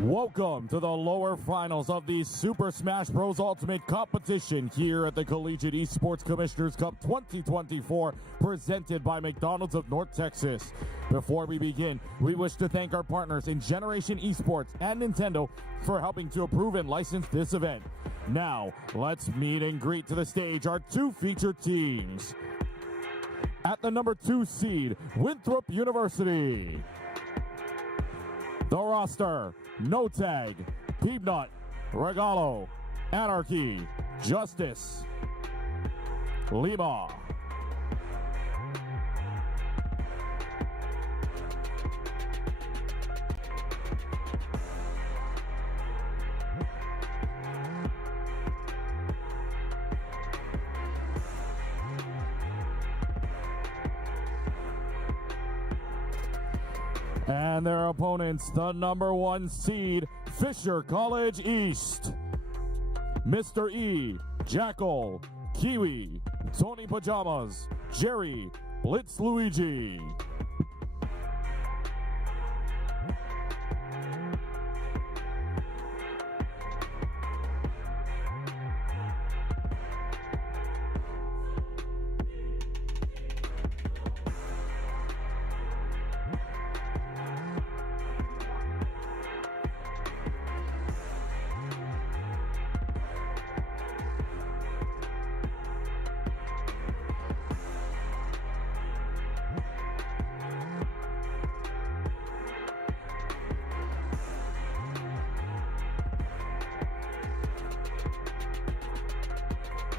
Welcome to the lower finals of the Super Smash Bros. Ultimate competition here at the Collegiate Esports Commissioners Cup 2024, presented by McDonald's of North Texas. Before we begin, we wish to thank our partners in Generation Esports and Nintendo for helping to approve and license this event. Now, let's meet and greet to the stage our two featured teams. At the number 2 seed, Winthrop University. The roster: No Tag, Peanut, Regalo, Anarchy, Justice, Lima. And their opponents, the number 1 seed, Fisher College East. Mr. E, Jackal, Kiwi, Tony Pajamas, Jerry, Blitz Luigi.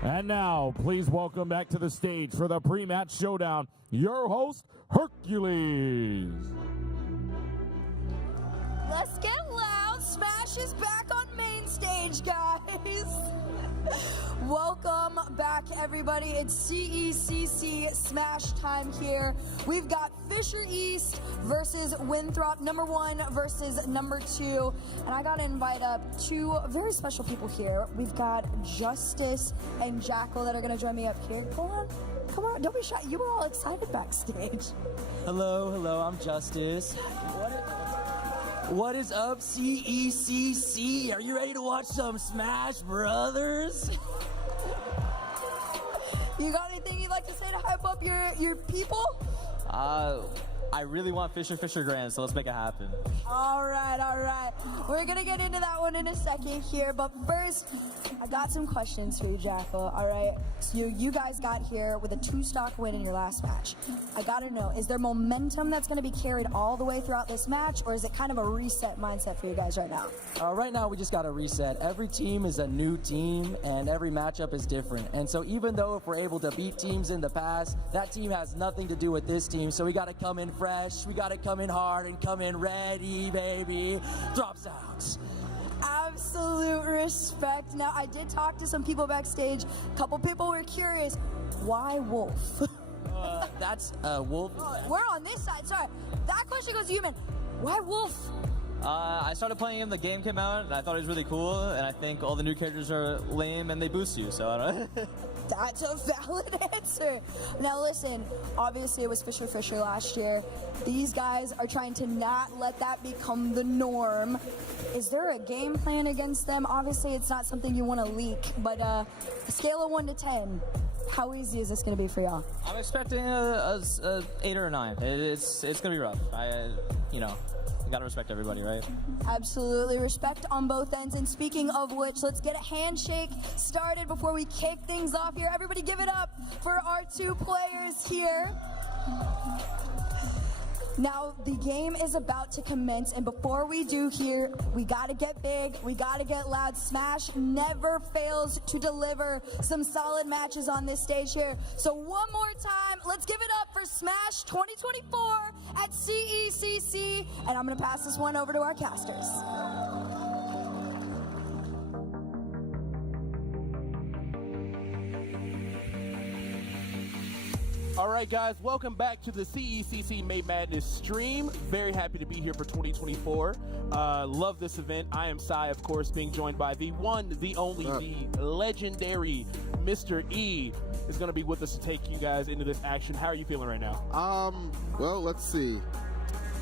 And now, please welcome back to the stage for the pre-match showdown, your host, Hercules. Let's get loud. Smash is back on main stage, guys. Welcome back, everybody. It's CECC Smash time here. We've got Fisher East versus Winthrop, number 1 versus number 2. And I got to invite up 2 very special people here. We've got Justice and Jackal that are going to join me up here. Come on, don't be shy. You were all excited backstage. Hello, I'm Justice. What is up, CECC? Are you ready to watch some Smash Brothers? You got anything you'd like to say to hype up your people? I really want Fisher Grand, so let's make it happen. All right. We're going to get into that one in a second here, but first, I got some questions for you, Jackal, all right? So you guys got here with a 2-stock win in your last match. I got to know, is there momentum that's going to be carried all the way throughout this match, or is it kind of a reset mindset for you guys right now? Right now, we just got to reset. Every team is a new team, and every matchup is different. And so even though if we're able to beat teams in the past, that team has nothing to do with this team, so we got to come in fresh, we got to come in hard, and come in ready, baby. Drop sounds. Absolute respect. Now, I did talk to some people backstage. A couple people were curious, why Wolf? That's Wolf. We're on this side, sorry. That question goes to you, man. Why Wolf? I started playing him, the game came out, and I thought he was really cool, and I think all the new characters are lame and they boost you, so I don't know. That's a valid answer. Now listen, obviously it was Fisher last year. These guys are trying to not let that become the norm. Is there a game plan against them? Obviously it's not something you want to leak, but a scale of 1 to 10, how easy is this going to be for y'all? I'm expecting a 8 or a 9. It's going to be rough. You gotta respect everybody, right? Absolutely. Respect on both ends. And speaking of which, let's get a handshake started before we kick things off here. Everybody give it up for our 2 players here. Now, the game is about to commence, and before we do here, we gotta get big, we gotta get loud. Smash never fails to deliver some solid matches on this stage here. So one more time, let's give it up for Smash 2024 at CECC, and I'm gonna pass this one over to our casters. All right, guys, welcome back to the CECC May Madness stream. Very happy to be here for 2024. Love this event. I am Sai, of course, being joined by the one, the only, the legendary Mr. E is going to be with us to take you guys into this action. How are you feeling right now? Well, let's see.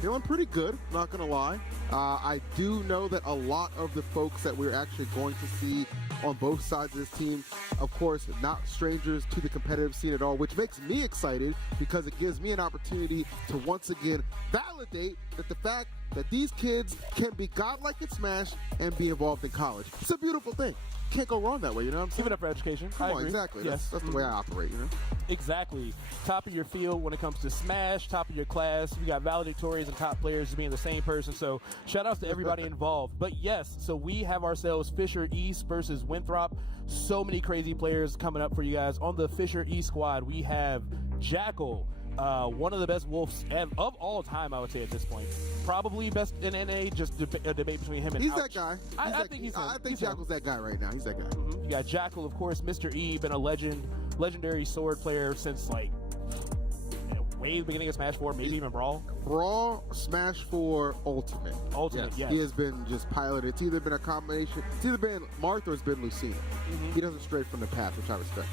Feeling pretty good, not going to lie. I do know that a lot of the folks that we're actually going to see on both sides of this team, of course, not strangers to the competitive scene at all, which makes me excited because it gives me an opportunity to once again validate that the fact that these kids can be godlike at Smash and be involved in college. It's a beautiful thing. Can't go wrong that way, you know what I'm saying? Give it up for education. Come on, exactly. Yes. That's the way I operate, you know? Exactly. Top of your field when it comes to Smash, top of your class. You got valedictorians and top players being the same person. So shout outs to everybody involved. But yes, so we have ourselves Fisher East versus Winthrop. So many crazy players coming up for you guys. On the Fisher East squad, we have Jackal. One of the best wolves of all time, I would say at this point. Probably best in NA, just a debate between him and He's Ouch. that guy. I think he's him. I think Jackal's that guy right now. He's that guy. You got Jackal, of course, Mr. E, been a legendary sword player since like way the beginning of Smash 4, maybe even Brawl. Brawl, Smash 4, Ultimate. Yes. He has been just piloted. It's either been a combination. It's either been Martha or it's been Lucina. He doesn't stray from the path, which I respect.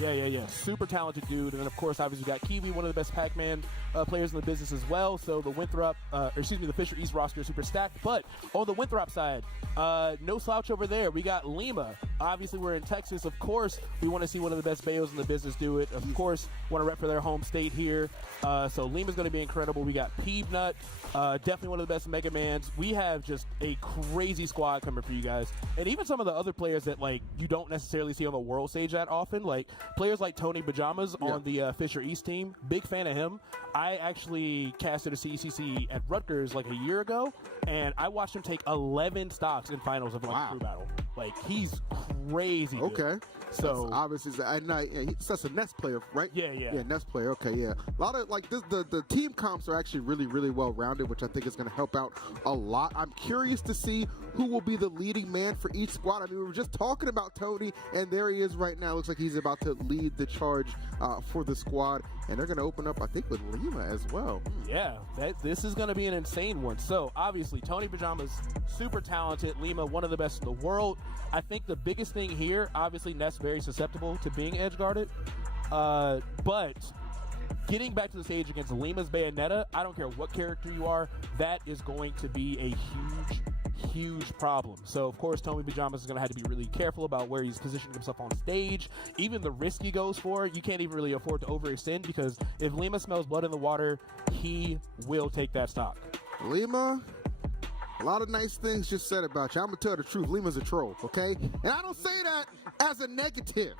Yeah. Super talented dude. And then, of course, obviously got Kiwi, one of the best Pac-Man players in the business as well. So the the Fisher East roster is super stacked. But on the Winthrop side, no slouch over there. We got Lima. Obviously, we're in Texas. Of course, we want to see one of the best Bayos in the business do it. Of course, want to rep for their home state here. So Lima's going to be incredible. We got Peebnut, definitely one of the best Mega Mans. We have just a crazy squad coming for you guys. And even some of the other players that like you don't necessarily see on the world stage that often, like players like Tony Pajamas on the Fisher East team. Big fan of him. I actually casted a CECC at Rutgers like a year ago, and I watched him take 11 stocks in finals of like a crew battle. Like, he's crazy good. Okay. So that's obviously, that's a Nest player, right? Yeah, Nest player. Okay, yeah. A lot of like the team comps are actually really well rounded, which I think is going to help out a lot. I'm curious to see who will be the leading man for each squad. I mean, we were just talking about Tony, and there he is right now. Looks like he's about to lead the charge for the squad, and they're going to open up, I think, with Lima as well. Yeah, this is going to be an insane one. So obviously, Tony Pajamas, super talented. Lima, one of the best in the world. I think the biggest thing here, obviously, Ness very susceptible to being edge guarded, but getting back to the stage against Lima's Bayonetta, I don't care what character you are, that is going to be a huge problem. So of course Tony Pajamas is going to have to be really careful about where he's positioning himself on stage. Even the risk he goes for, you can't even really afford to overextend, because if Lima smells blood in the water, he will take that stock. Lima, a lot of nice things just said about you. I'm going to tell the truth. Lima's a troll, okay? And I don't say that as a negative,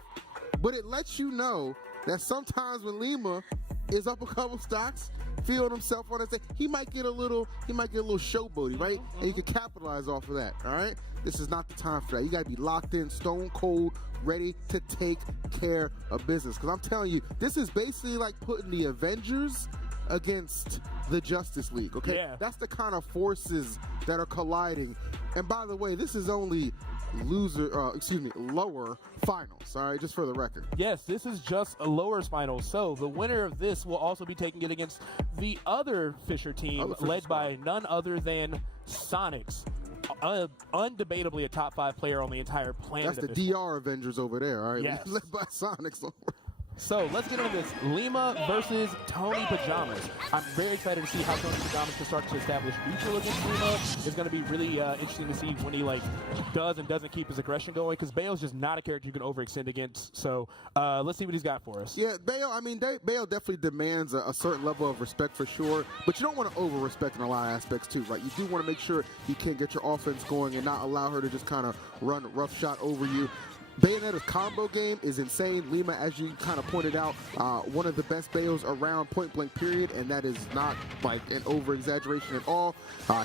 but it lets you know that sometimes when Lima is up a couple stocks, feeling himself on it, he might get a little showboaty, right? And you can capitalize off of that, all right? This is not the time for that. You got to be locked in, stone cold, ready to take care of business. Because I'm telling you, this is basically like putting the Avengers against the Justice League, okay? Yeah. That's the kind of forces that are colliding. And by the way, this is only lower finals, all right, just for the record. Yes, this is just a lower final. So the winner of this will also be taking it against the other Fisher team, led by none other than Sonics. Undebatably a top 5 player on the entire planet. That's the DR Avengers over there, all right? Yes. Led by Sonics. So let's get into this. Lima versus Tony Pajamas. I'm very excited to see how Tony Pajamas can start to establish neutral against Lima. It's going to be really interesting to see when he does and doesn't keep his aggression going, because Bayo's just not a character you can overextend against. So let's see what he's got for us. Yeah, Bayo, Bayo definitely demands a certain level of respect for sure, but you don't want to over-respect in a lot of aspects too, right? You do want to make sure you can get your offense going and not allow her to just kind of run roughshod over you. Bayonetta's combo game is insane. Lima, as you kind of pointed out, one of the best Bayos around, point blank period, and that is not like an over-exaggeration at all.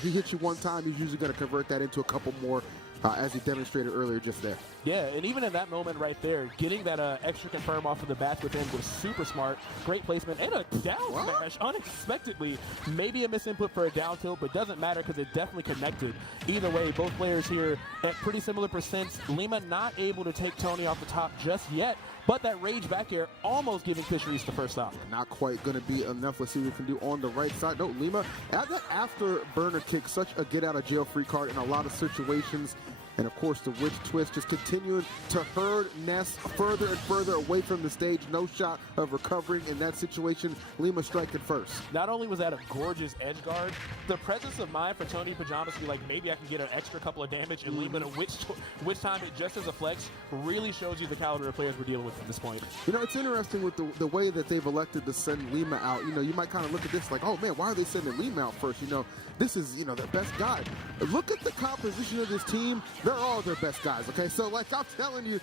He hits you one time, he's usually going to convert that into a couple more, as he demonstrated earlier just there. Yeah, and even in that moment right there, getting that extra confirm off of the back with him was super smart. Great placement and a down smash unexpectedly. Maybe a misinput for a down tilt, but doesn't matter because it definitely connected. Either way, both players here at pretty similar percents. Lima not able to take Tony off the top just yet, but that rage back air almost giving Fisher East the first stop. Not quite going to be enough. Let's see what we can do on the right side. No, Lima, that after burner kick, such a get out of jail free card in a lot of situations. And, of course, the witch twist just continuing to herd Ness further and further away from the stage. No shot of recovering in that situation. Lima striking first. Not only was that a gorgeous edge guard, the presence of mind for Tony Pajamas to be like, maybe I can get an extra couple of damage and Lima to which time it just as a flex really shows you the caliber of players we're dealing with at this point. You know, it's interesting with the way that they've elected to send Lima out. You know, you might kind of look at this like, oh, man, why are they sending Lima out first? You know, this is, you know, their best guy. Look at the composition of this team. They're all their best guys, okay? So, like I'm telling you,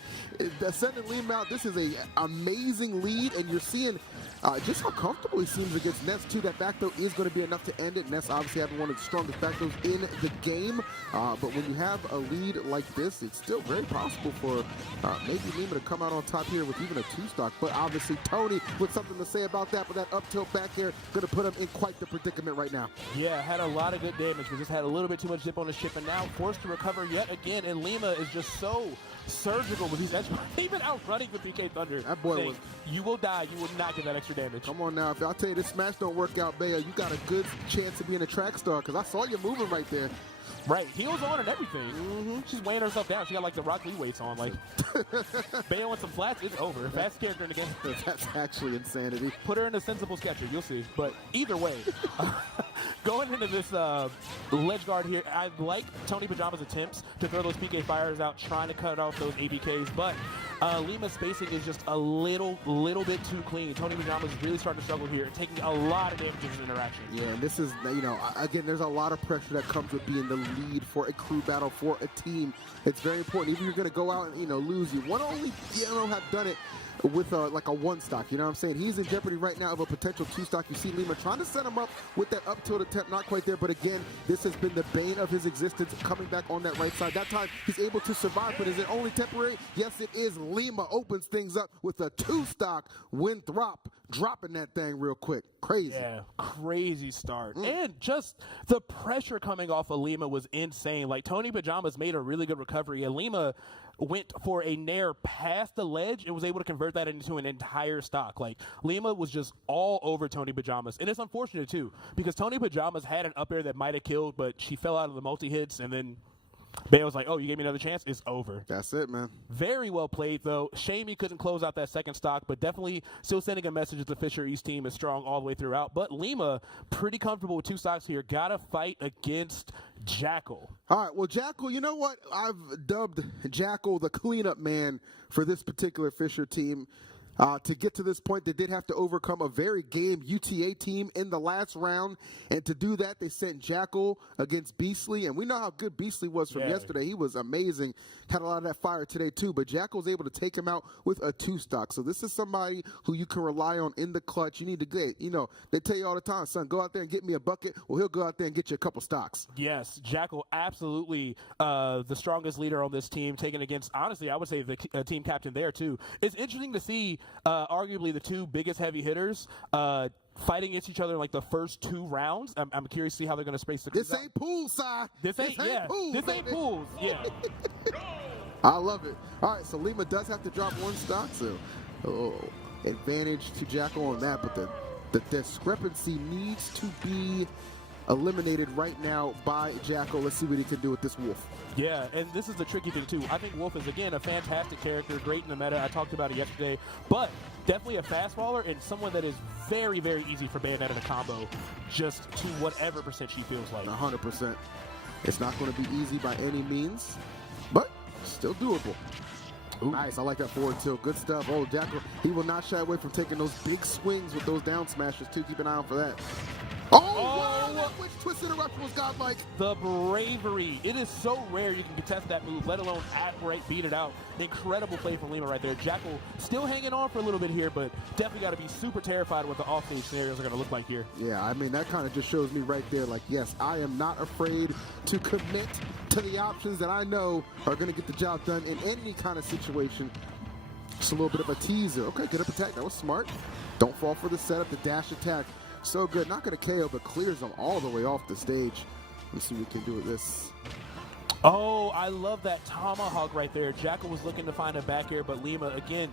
sending Lima out, this is a amazing lead, and you're seeing just how comfortable he seems against Ness, too. That back throw is going to be enough to end it. Ness obviously having one of the strongest back throws in the game, but when you have a lead like this, it's still very possible for maybe Lima to come out on top here with even a 2-stock, but obviously Tony with something to say about that, but that up tilt back here going to put him in quite the predicament right now. Yeah, had a lot of good damage, but just had a little bit too much zip on his ship, and now forced to recover yet again, and Lima is just so surgical with these edge. Even outrunning the PK Thunder. That boy was... You will die. You will not get that extra damage. Come on now. If I'll tell you this smash don't work out, Bea, you got a good chance of being a track star because I saw you moving right there. Right. Heels on and everything. She's weighing herself down. She got like the Rock Lee weights on. Like, Bea wants some flats. It's over. Fast character in the game. That's actually insanity. Put her in a sensible sketcher. You'll see. But either way, going into this ledge guard here, I like Tony Pajama's attempts to throw those PK fires out, trying to cut off those ABKs, but Lima's spacing is just a little bit too clean. Tony Pajama's really starting to struggle here, taking a lot of damage in his interaction. Yeah, and this is, you know, again, there's a lot of pressure that comes with being the lead for a crew battle, for a team. It's very important. Even if you're going to go out and, you know, lose, you want to only, you know, have done it with like a 1-stock, you know what I'm saying? He's in jeopardy right now of a potential 2-stock. You see Lima trying to set him up with that up tilt attempt, not quite there, but again, this has been the bane of his existence, coming back on that right side. That time, he's able to survive, but is it only temporary? Yes, it is. Lima opens things up with a 2-stock. Winthrop dropping that thing real quick. Crazy. Yeah, crazy start. And just the pressure coming off of Lima was insane. Like, Tony Pajamas made a really good recovery, and Lima went for a nair past the ledge and was able to convert that into an entire stock. Like, Lima was just all over Tony Pajamas. And it's unfortunate, too, because Tony Pajamas had an up air that might have killed, but she fell out of the multi-hits, and then Bea was like, oh, you gave me another chance? It's over. That's it, man. Very well played, though. Shame he couldn't close out that second stock, but definitely still sending a message that the Fisher East team is strong all the way throughout. But Lima, pretty comfortable with 2 stocks here. Got to fight against Jackal. All right, well, Jackal, you know what? I've dubbed Jackal the cleanup man for this particular Fisher team. To get to this point, they did have to overcome a very game UTA team in the last round, and to do that, they sent Jackal against Beastly, and we know how good Beastly was from yesterday. He was amazing, had a lot of that fire today too, but Jackal's able to take him out with a 2-stock. So this is somebody who you can rely on in the clutch. You need to get, you know, they tell you all the time, son, go out there and get me a bucket. Well, he'll go out there and get you a couple stocks. Yes, Jackal absolutely the strongest leader on this team, taking against, honestly, I would say the team captain there too. It's interesting to see arguably the 2 biggest heavy hitters fighting against each other in like the first 2 rounds. I'm curious to see how they're going to space the This ain't poolside. This ain't pools. This ain't pools. Yeah. I love it. All right, so Lima does have to drop 1 stock, so advantage to Jackal on that, but the discrepancy needs to be eliminated right now by Jackal. Let's see what he can do with this Wolf. Yeah, and this is the tricky thing, too. I think Wolf is, again, a fantastic character, great in the meta. I talked about it yesterday, but definitely a fast faller and someone that is very, very easy for Bayonetta to combo just to whatever percent she feels like. 100%. It's not going to be easy by any means, but still doable. Ooh. Nice, I like that forward tilt. Good stuff. Oh, Jackal, he will not shy away from taking those big swings with those down smashers, too. Keep an eye out for that. Oh, wow, that witch twist interruption was godlike. The bravery. It is so rare you can contest that move, let alone outright beat it out. Incredible play from Lima right there. Jackal still hanging on for a little bit here, but definitely got to be super terrified what the offstage scenarios are going to look like here. Yeah, I mean, that kind of just shows me right there, like, yes, I am not afraid to commit to the options that I know are going to get the job done in any kind of situation. Just a little bit of a teaser. Okay, get up attack. That was smart. Don't fall for the setup, the dash attack. So good. Not going to KO, but clears them all the way off the stage. Let's see what we can do with this. Oh, I love that tomahawk right there. Jackal was looking to find a back air, but Lima, again,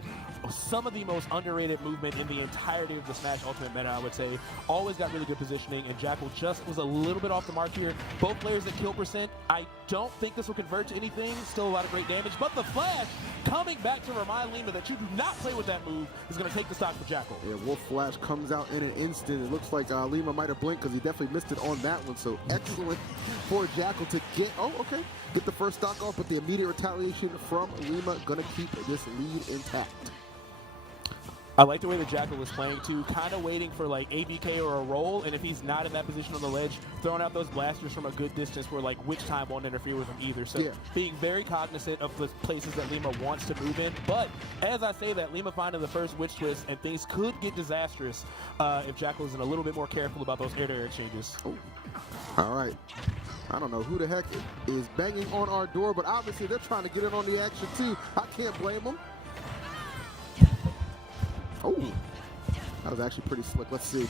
some of the most underrated movement in the entirety of the Smash Ultimate meta, I would say. Always got really good positioning, and Jackal just was a little bit off the mark here. Both players at kill percent. I don't think this will convert to anything. Still a lot of great damage, but the flash coming back to remind Lima that you do not play with that move is going to take the stock for Jackal. Yeah, Wolf Flash comes out in an instant. It looks like Lima might have blinked because he definitely missed it on that one. So excellent for Jackal to get, get the first stock off, but the immediate retaliation from Lima gonna keep this lead intact. I like the way that Jackal is playing too, kind of waiting for like ABK or a roll, and if he's not in that position on the ledge, throwing out those blasters from a good distance where like Witch Time won't interfere with him either. So being very cognizant of the places that Lima wants to move in. But as I say that, Lima finding the first Witch Twist, and things could get disastrous if Jackal isn't a little bit more careful about those air-to-air exchanges. Oh. All right. I don't know who the heck is banging on our door, but obviously they're trying to get in on the action too. I can't blame them. Oh, that was actually pretty slick. Let's see.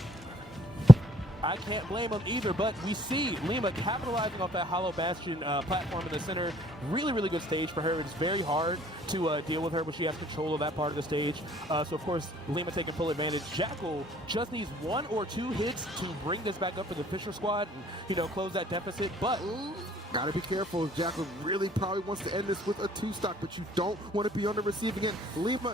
I can't blame him either, but we see Lima capitalizing off that Hollow Bastion platform in the center. Really, really good stage for her. It's very hard to deal with her when she has control of that part of the stage. So, of course, Lima taking full advantage. Jackal just needs 1 or 2 hits to bring this back up for the Fisher squad and, close that deficit. But gotta be careful. Jackal really probably wants to end this with a 2-stock, but you don't want to be on the receiving end. Lima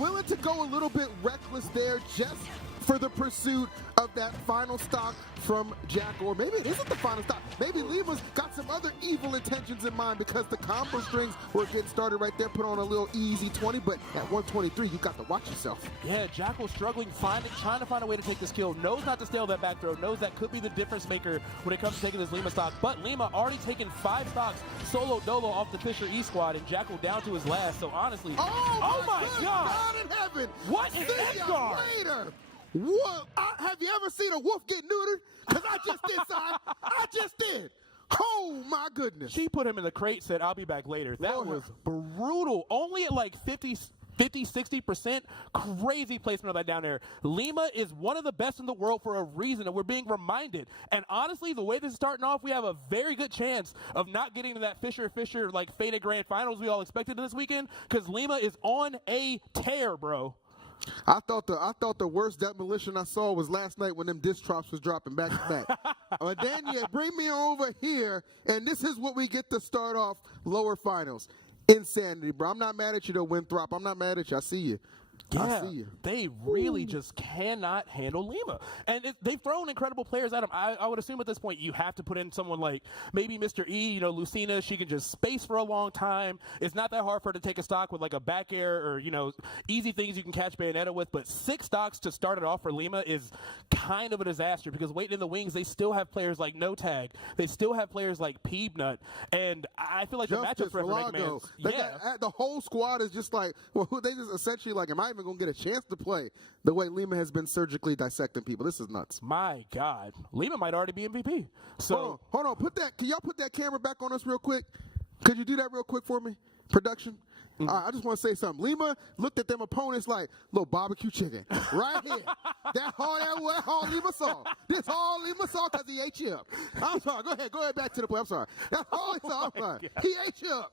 willing to go a little bit reckless there just for the pursuit of that final stock from Jackal. Or maybe it isn't the final stock. Maybe Lima's got some other evil intentions in mind because the combo strings were getting started right there. Put on a little easy 20, but at 123, you got to watch yourself. Yeah, Jackal struggling, trying to find a way to take this kill. Knows not to stay on that back throw. Knows that could be the difference maker when it comes to taking this Lima stock. But Lima already taken 5 stocks solo dolo off the Fisher E squad, and Jackal down to his last. So honestly, oh my God in heaven! What is Edgar? What? Have you ever seen a wolf get neutered? Because I just did, son. I just did. Oh, my goodness. She put him in the crate, said, I'll be back later. That was brutal. Only at like 50-60%. Crazy placement of that down there. Lima is one of the best in the world for a reason, and we're being reminded. And honestly, the way this is starting off, we have a very good chance of not getting to that Fisher like faded grand finals we all expected this weekend, because Lima is on a tear, bro. I thought the worst demolition I saw was last night when them disc drops was dropping back to back. But then you bring me over here, and this is what we get to start off lower finals. Insanity, bro. I'm not mad at you, though, Winthrop. I'm not mad at you. I see you. Yeah, I see you. They really just cannot handle Lima. And they've thrown incredible players at him. I would assume at this point you have to put in someone like maybe Mr. E, Lucina. She can just space for a long time. It's not that hard for her to take a stock with like a back air or, easy things you can catch Bayonetta with. But 6 stocks to start it off for Lima is kind of a disaster because waiting in the wings, they still have players like No Tag. They still have players like Peebnut. And I feel like Justice the matchup for the whole squad is just like, they just essentially like, am I even going to get a chance to play the way Lima has been surgically dissecting people? This is nuts. My God. Lima might already be MVP. So hold on. Can y'all put that camera back on us real quick? Could you do that real quick for me? Production? I just want to say something. Lima looked at them opponents like little barbecue chicken. Right here. That's all Lima saw. This all Lima saw because he ate you up. I'm sorry. Go ahead back to the play. I'm sorry. That's all he saw. I'm sorry. He ate you up.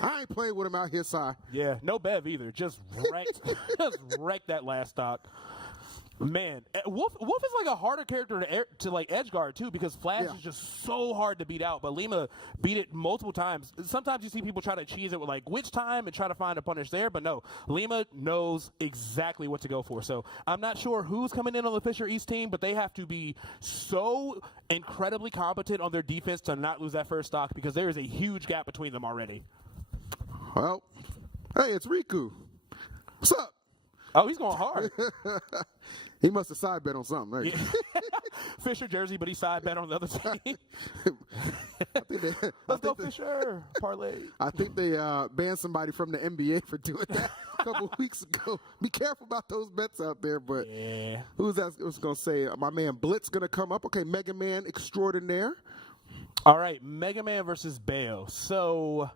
I ain't playing with him out here, Si. Yeah, no Bev either. Just wrecked that last stock. Man, Wolf is like a harder character to like edge guard too, because Flash is just so hard to beat out. But Lima beat it multiple times. Sometimes you see people try to cheese it with like Witch Time and try to find a punish there, but no, Lima knows exactly what to go for. So I'm not sure who's coming in on the Fisher East team, but they have to be so incredibly competent on their defense to not lose that first stock, because there is a huge gap between them already. Well, hey, it's Riku. What's up? Oh, he's going hard. He must have side bet on something. Right? Yeah. Fisher jersey, but he side bet on the other team. Let's go Fisher. Parlay. I think they banned somebody from the NBA for doing that a couple weeks ago. Be careful about those bets out there. But who's that? I was going to say, my man Blitz going to come up. Okay, Mega Man extraordinaire. All right, Mega Man versus Bayo. So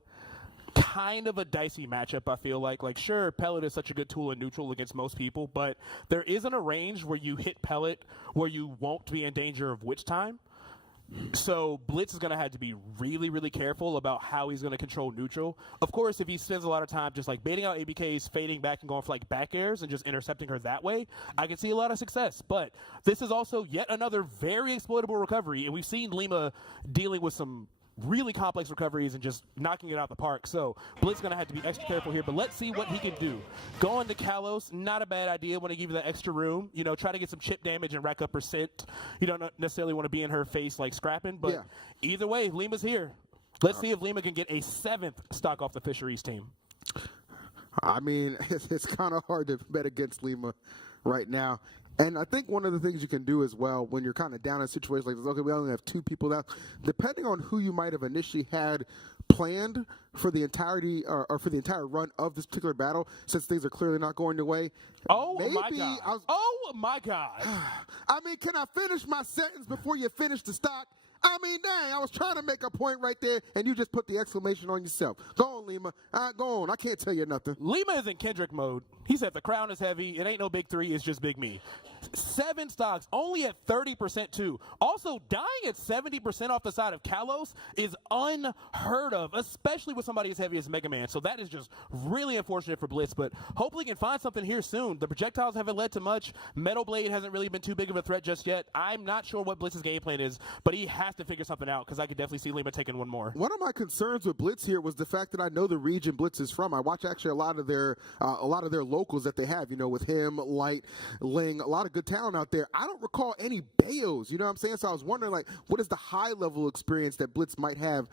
kind of a dicey matchup, I feel like. Like, sure, Pellet is such a good tool in neutral against most people, but there isn't a range where you hit Pellet where you won't be in danger of Witch Time. So Blitz is going to have to be really, really careful about how he's going to control neutral. Of course, if he spends a lot of time just like baiting out ABKs, fading back and going for like back airs and just intercepting her that way, I can see a lot of success. But this is also yet another very exploitable recovery, and we've seen Lima dealing with some really complex recoveries and just knocking it out the park. So Blitz going to have to be extra careful here, but let's see what he can do. Going to Kalos, not a bad idea when they give you that extra room. You know, try to get some chip damage and rack up percent. You don't necessarily want to be in her face like scrapping, but either way, Lima's here. Let's see if Lima can get a 7th stock off the Fisheries team. I mean, it's kind of hard to bet against Lima right now. And I think one of the things you can do as well when you're kind of down in a situation like this, okay, we only have 2 people now, depending on who you might have initially had planned for the entirety or for the entire run of this particular battle, since things are clearly not going your way. Oh, my God. Oh, my God. I mean, can I finish my sentence before you finish the stock? I mean, dang, I was trying to make a point right there, and you just put the exclamation on yourself. Go on, Lima. Go on. I can't tell you nothing. Lima is in Kendrick mode. He said the crown is heavy. It ain't no big 3. It's just big me. 7 stocks, only at 30% too. Also, dying at 70% off the side of Kalos is unheard of, especially with somebody as heavy as Mega Man. So that is just really unfortunate for Blitz, but hopefully he can find something here soon. The projectiles haven't led to much. Metal Blade hasn't really been too big of a threat just yet. I'm not sure what Blitz's game plan is, but he has to figure something out because I could definitely see Lima taking one more. One of my concerns with Blitz here was the fact that I know the region Blitz is from. I watch actually a lot of their locals that they have, you know, with him, Light, Ling, a lot of good talent out there. I don't recall any Bayos, you know what I'm saying? So I was wondering, like, what is the high-level experience that Blitz might have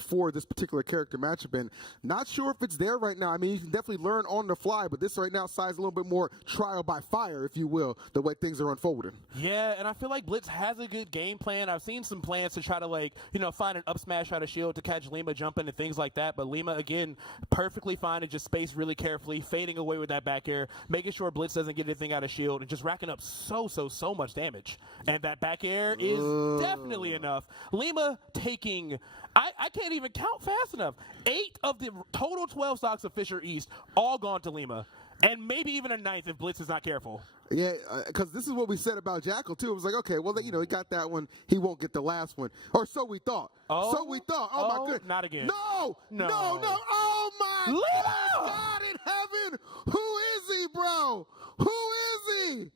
for this particular character matchup? And not sure if it's there right now. I mean, you can definitely learn on the fly, but this right now size a little bit more trial by fire, if you will, the way things are unfolding. Yeah, and I feel like Blitz has a good game plan. I've seen some plans to try to, like, you know, find an up smash out of shield to catch Lima jumping and things like that. But Lima, again, perfectly fine and just space really carefully, fading away with that back air, making sure Blitz doesn't get anything out of shield, and just racking up so much damage. And that back air is definitely enough. Lima taking, I can't even count fast enough. 8 of the total 12 stocks of Fisher East all gone to Lima. And maybe even a 9th if Blitz is not careful. Yeah, because this is what we said about Jackal, too. It was like, okay, well, you know, he got that one. He won't get the last one. Or so we thought. So we thought. Oh, my goodness. Not again. No. Oh, my Lima! God in heaven. Who is he, bro? Who is he?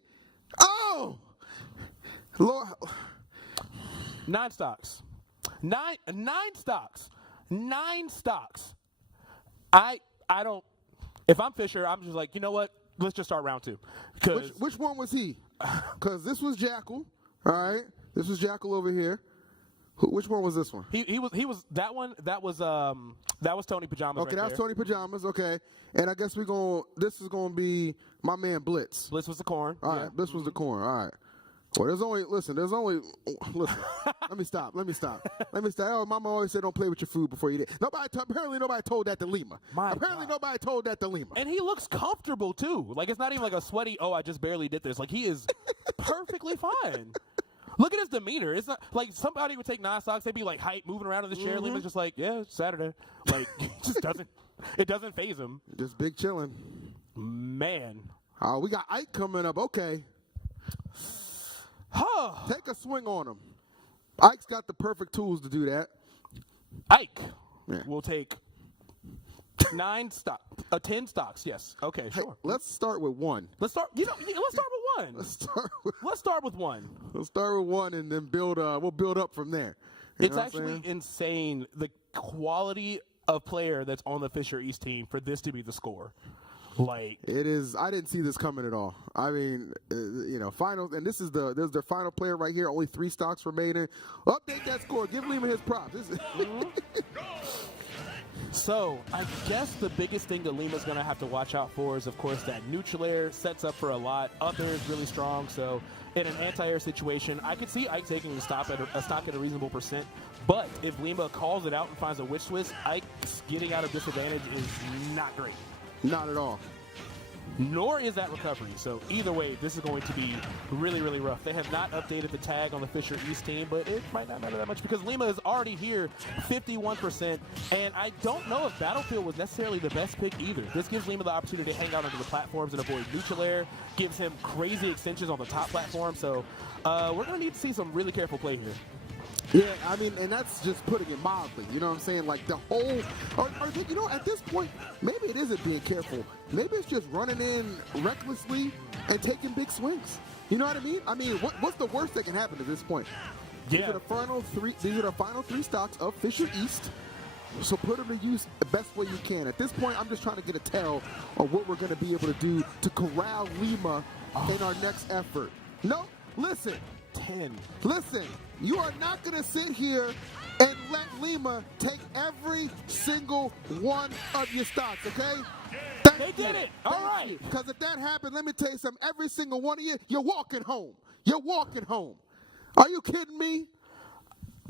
Oh. Lord. 9 stocks. 9 stocks. 9 stocks. I don't. If I'm Fisher, I'm just like, you know what? Let's just start round 2. Which one was he? Because this was Jackal. All right. This was Jackal over here. Which one was this one? He was that one. That was Tony Pajamas. Okay, right that was Tony Pajamas. Okay, and I guess this is gonna be my man Blitz. Blitz was the corn. All right, Blitz was the corn. All right. Well, listen. Let me stop. Oh, Mama always said don't play with your food before you eat it. Apparently nobody told that to Lima. Nobody told that to Lima. And he looks comfortable too. Like it's not even like a sweaty, I just barely did this. Like he is perfectly fine. Look at his demeanor. It's not like somebody would take 9 stocks. They'd be like hype, moving around in the chair. Lima's just like, yeah, it's Saturday. Like it doesn't faze him. Just big chilling. Man. Oh, we got Ike coming up. Okay. Take a swing on him. Ike's got the perfect tools to do that. Ike will take 10 stocks. Yes. Okay, sure. Hey, let's start with 1. Let's start with 1. Let's start with 1. Let's start with 1 and then we'll build up from there. It's actually insane the quality of player that's on the Fisher East team for this to be the score. Like it is. I didn't see this coming at all. I mean, finals, and there's their final player right here. Only 3 stocks remaining. Update that score. Give Lima his props. So I guess the biggest thing that Lima's going to have to watch out for is, of course, that neutral air sets up for a lot. Up air is really strong. So in an anti-air situation, I could see Ike taking a stock at a reasonable percent. But if Lima calls it out and finds a witch twist, Ike's getting out of disadvantage is not great. Not at all. Nor is that recovery. So either way, this is going to be really, really rough. They have not updated the tag on the Fisher East team, but it might not matter that much because Lima is already here, 51%. And I don't know if Battlefield was necessarily the best pick either. This gives Lima the opportunity to hang out under the platforms and avoid neutral air, gives him crazy extensions on the top platform. So we're going to need to see some really careful play here. Yeah, I mean, and that's just putting it mildly. You know what I'm saying? Like the whole, or you know, at this point, maybe it isn't being careful. Maybe it's just running in recklessly and taking big swings. You know what I mean? I mean, what's the worst that can happen at this point? Yeah. These are the final three stocks of Fisher East. So put them to use the best way you can. At this point, I'm just trying to get a tell on what we're going to be able to do to corral Lima in our next effort. No, listen. 10. Listen, you are not going to sit here and let Lima take every single one of your stocks, okay? They did it. All right. Because if that happened, let me tell you something. Every single one of you, you're walking home. You're walking home. Are you kidding me?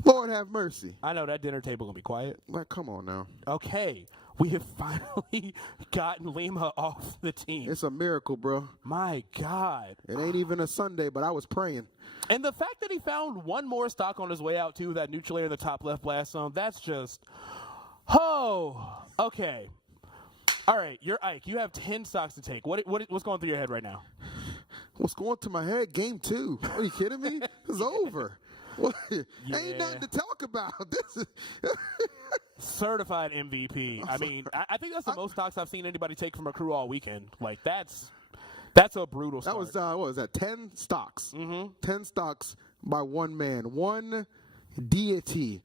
Lord have mercy. I know that dinner table going to be quiet. Like, come on now. Okay. We have finally gotten Lima off the team. It's a miracle, bro. My God. It ain't even a Sunday, but I was praying. And the fact that he found one more stock on his way out, too, that neutral layer in the top left blast zone, that's just, okay. All right, you're Ike. You have 10 stocks to take. What's going through your head right now? What's going through my head? Game 2. Are you kidding me? It's over. What? Yeah. Ain't nothing to talk about. This is certified MVP. I mean, I think that's the most stocks I've seen anybody take from a crew all weekend. Like, that's a brutal start. That was, what was that, 10 stocks. 10 stocks by one man. One deity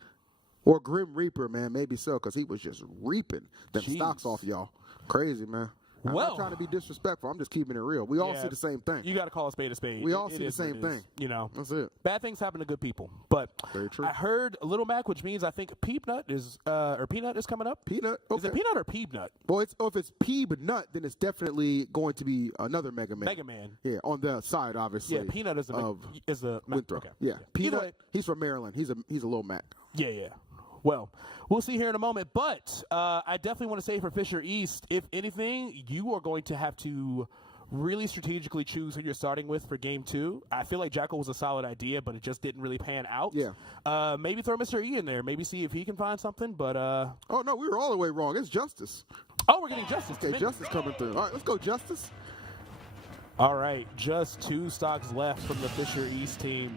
or Grim Reaper, man, maybe so, because he was just reaping them stocks off y'all. Crazy, man. I'm not trying to be disrespectful. I'm just keeping it real. We all see the same thing. You got to call a spade a spade. We all see the same thing. You know, that's it. Bad things happen to good people. But very true. I heard Little Mac, which means I think Peanut is coming up. Peanut. Okay. Is it Peanut or Peanut? Well, if it's Peanut, then it's definitely going to be another Mega Man. Mega Man. Yeah, on the side, obviously. Yeah, Peanut is a Winthrop. Okay. Yeah, Peanut. He's from Maryland. He's a Little Mac. Yeah. Well, we'll see here in a moment. But I definitely want to say for Fisher East, if anything, you are going to have to really strategically choose who you're starting with for Game 2. I feel like Jackal was a solid idea, but it just didn't really pan out. Yeah. Maybe throw Mr. E in there. Maybe see if he can find something. But oh, no, we were all the way wrong. It's Justice. Oh, we're getting Justice. Okay, Justice coming through. All right, let's go, Justice. All right, just 2 stocks left from the Fisher East team.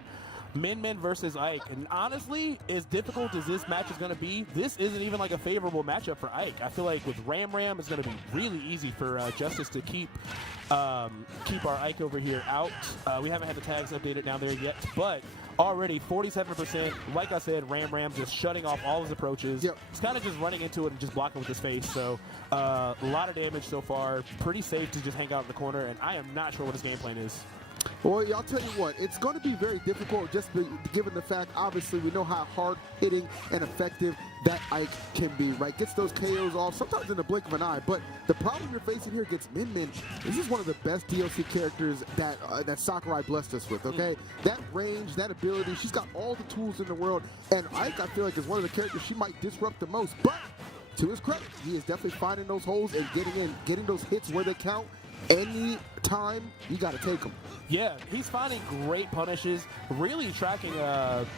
Min versus Ike. And honestly, as difficult as this match is going to be, this isn't even like a favorable matchup for Ike. I feel like with Ram, it's going to be really easy for Justice to keep our Ike over here out. We haven't had the tags updated down there yet, but already 47%. Like I said, Ram just shutting off all his approaches. Yep. He's kind of just running into it and just blocking with his face. So a lot of damage so far. Pretty safe to just hang out in the corner, and I am not sure what his game plan is. Well, I'll tell you what, it's going to be very difficult just given the fact, obviously, we know how hard-hitting and effective that Ike can be, right? Gets those KOs off, sometimes in the blink of an eye. But the problem you're facing here against Min, this is one of the best DLC characters that Sakurai blessed us with, okay? That range, that ability, she's got all the tools in the world. And Ike, I feel like, is one of the characters she might disrupt the most. But to his credit, he is definitely finding those holes and getting those hits where they count. Any time, you got to take them. Yeah, he's finding great punishes, really tracking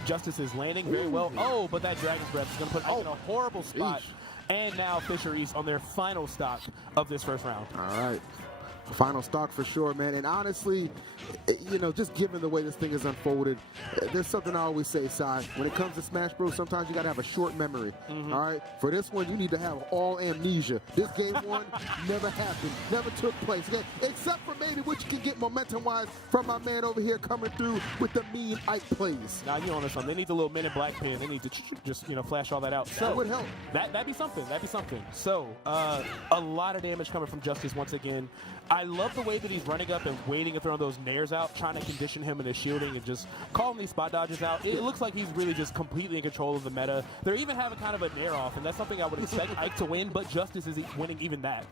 Justice's landing very well. Oh, but that Dragon's Breath is going to put Ike in a horrible spot. And now Fisher East on their final stock of this first round. All right. Final stock for sure, man. And honestly, just given the way this thing is unfolded, there's something I always say, Sai. When it comes to Smash Bros, sometimes you got to have a short memory. All right? For this one, you need to have all amnesia. This game 1 never happened, never took place. Okay? Except for maybe what you can get momentum-wise from my man over here coming through with the mean Ike plays. Now, you on this one. They need the little Men in Black pin. They need to just, flash all that out. So that would help. That'd be something. So, a lot of damage coming from Justice once again. I love the way that he's running up and waiting to throw those nairs out, trying to condition him in his shielding and just calling these spot dodges out. It looks like he's really just completely in control of the meta. They're even having kind of a nair off, and that's something I would expect Ike to win, but Justice is winning even that.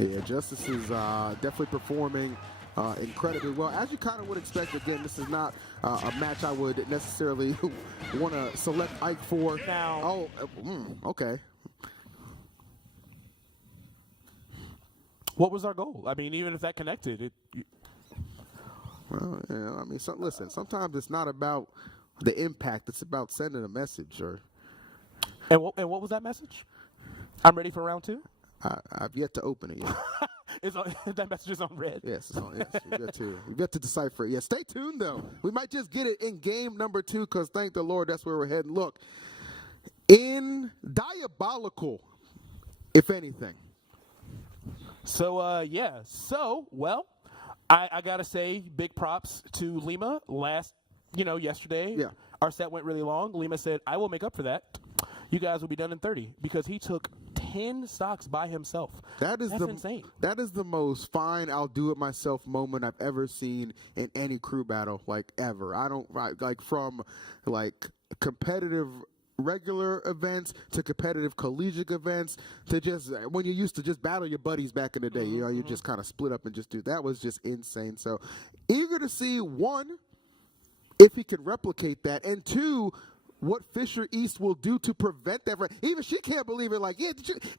Yeah, Justice is definitely performing incredibly well, as you kind of would expect. Again, this is not a match I would necessarily want to select Ike for. Now, okay. What was our goal? I mean, even if that connected, Well, yeah, I mean, listen, sometimes it's not about the impact. It's about sending a message. And what was that message? I'm ready for round 2? I've yet to open it yet. That message is on red. Yes, we've got to decipher it. Yeah, stay tuned, though. We might just get it in game number 2 because, thank the Lord, that's where we're heading. Look, in diabolical, if anything. So, yeah. So, well, I got to say big props to Lima yesterday. Yeah. Our set went really long. Lima said, I will make up for that. You guys will be done in 30 because he took 10 stocks by himself. That's insane. That is the most fine, I'll do it myself moment I've ever seen in any crew battle, like ever. From competitive regular events to competitive collegiate events to just when you used to just battle your buddies back in the day. You just kind of split up and just do that. Was just insane. So eager to see, one, if he can replicate that, and two, what Fisher East will do to prevent that. Even she can't believe it. Like, yeah,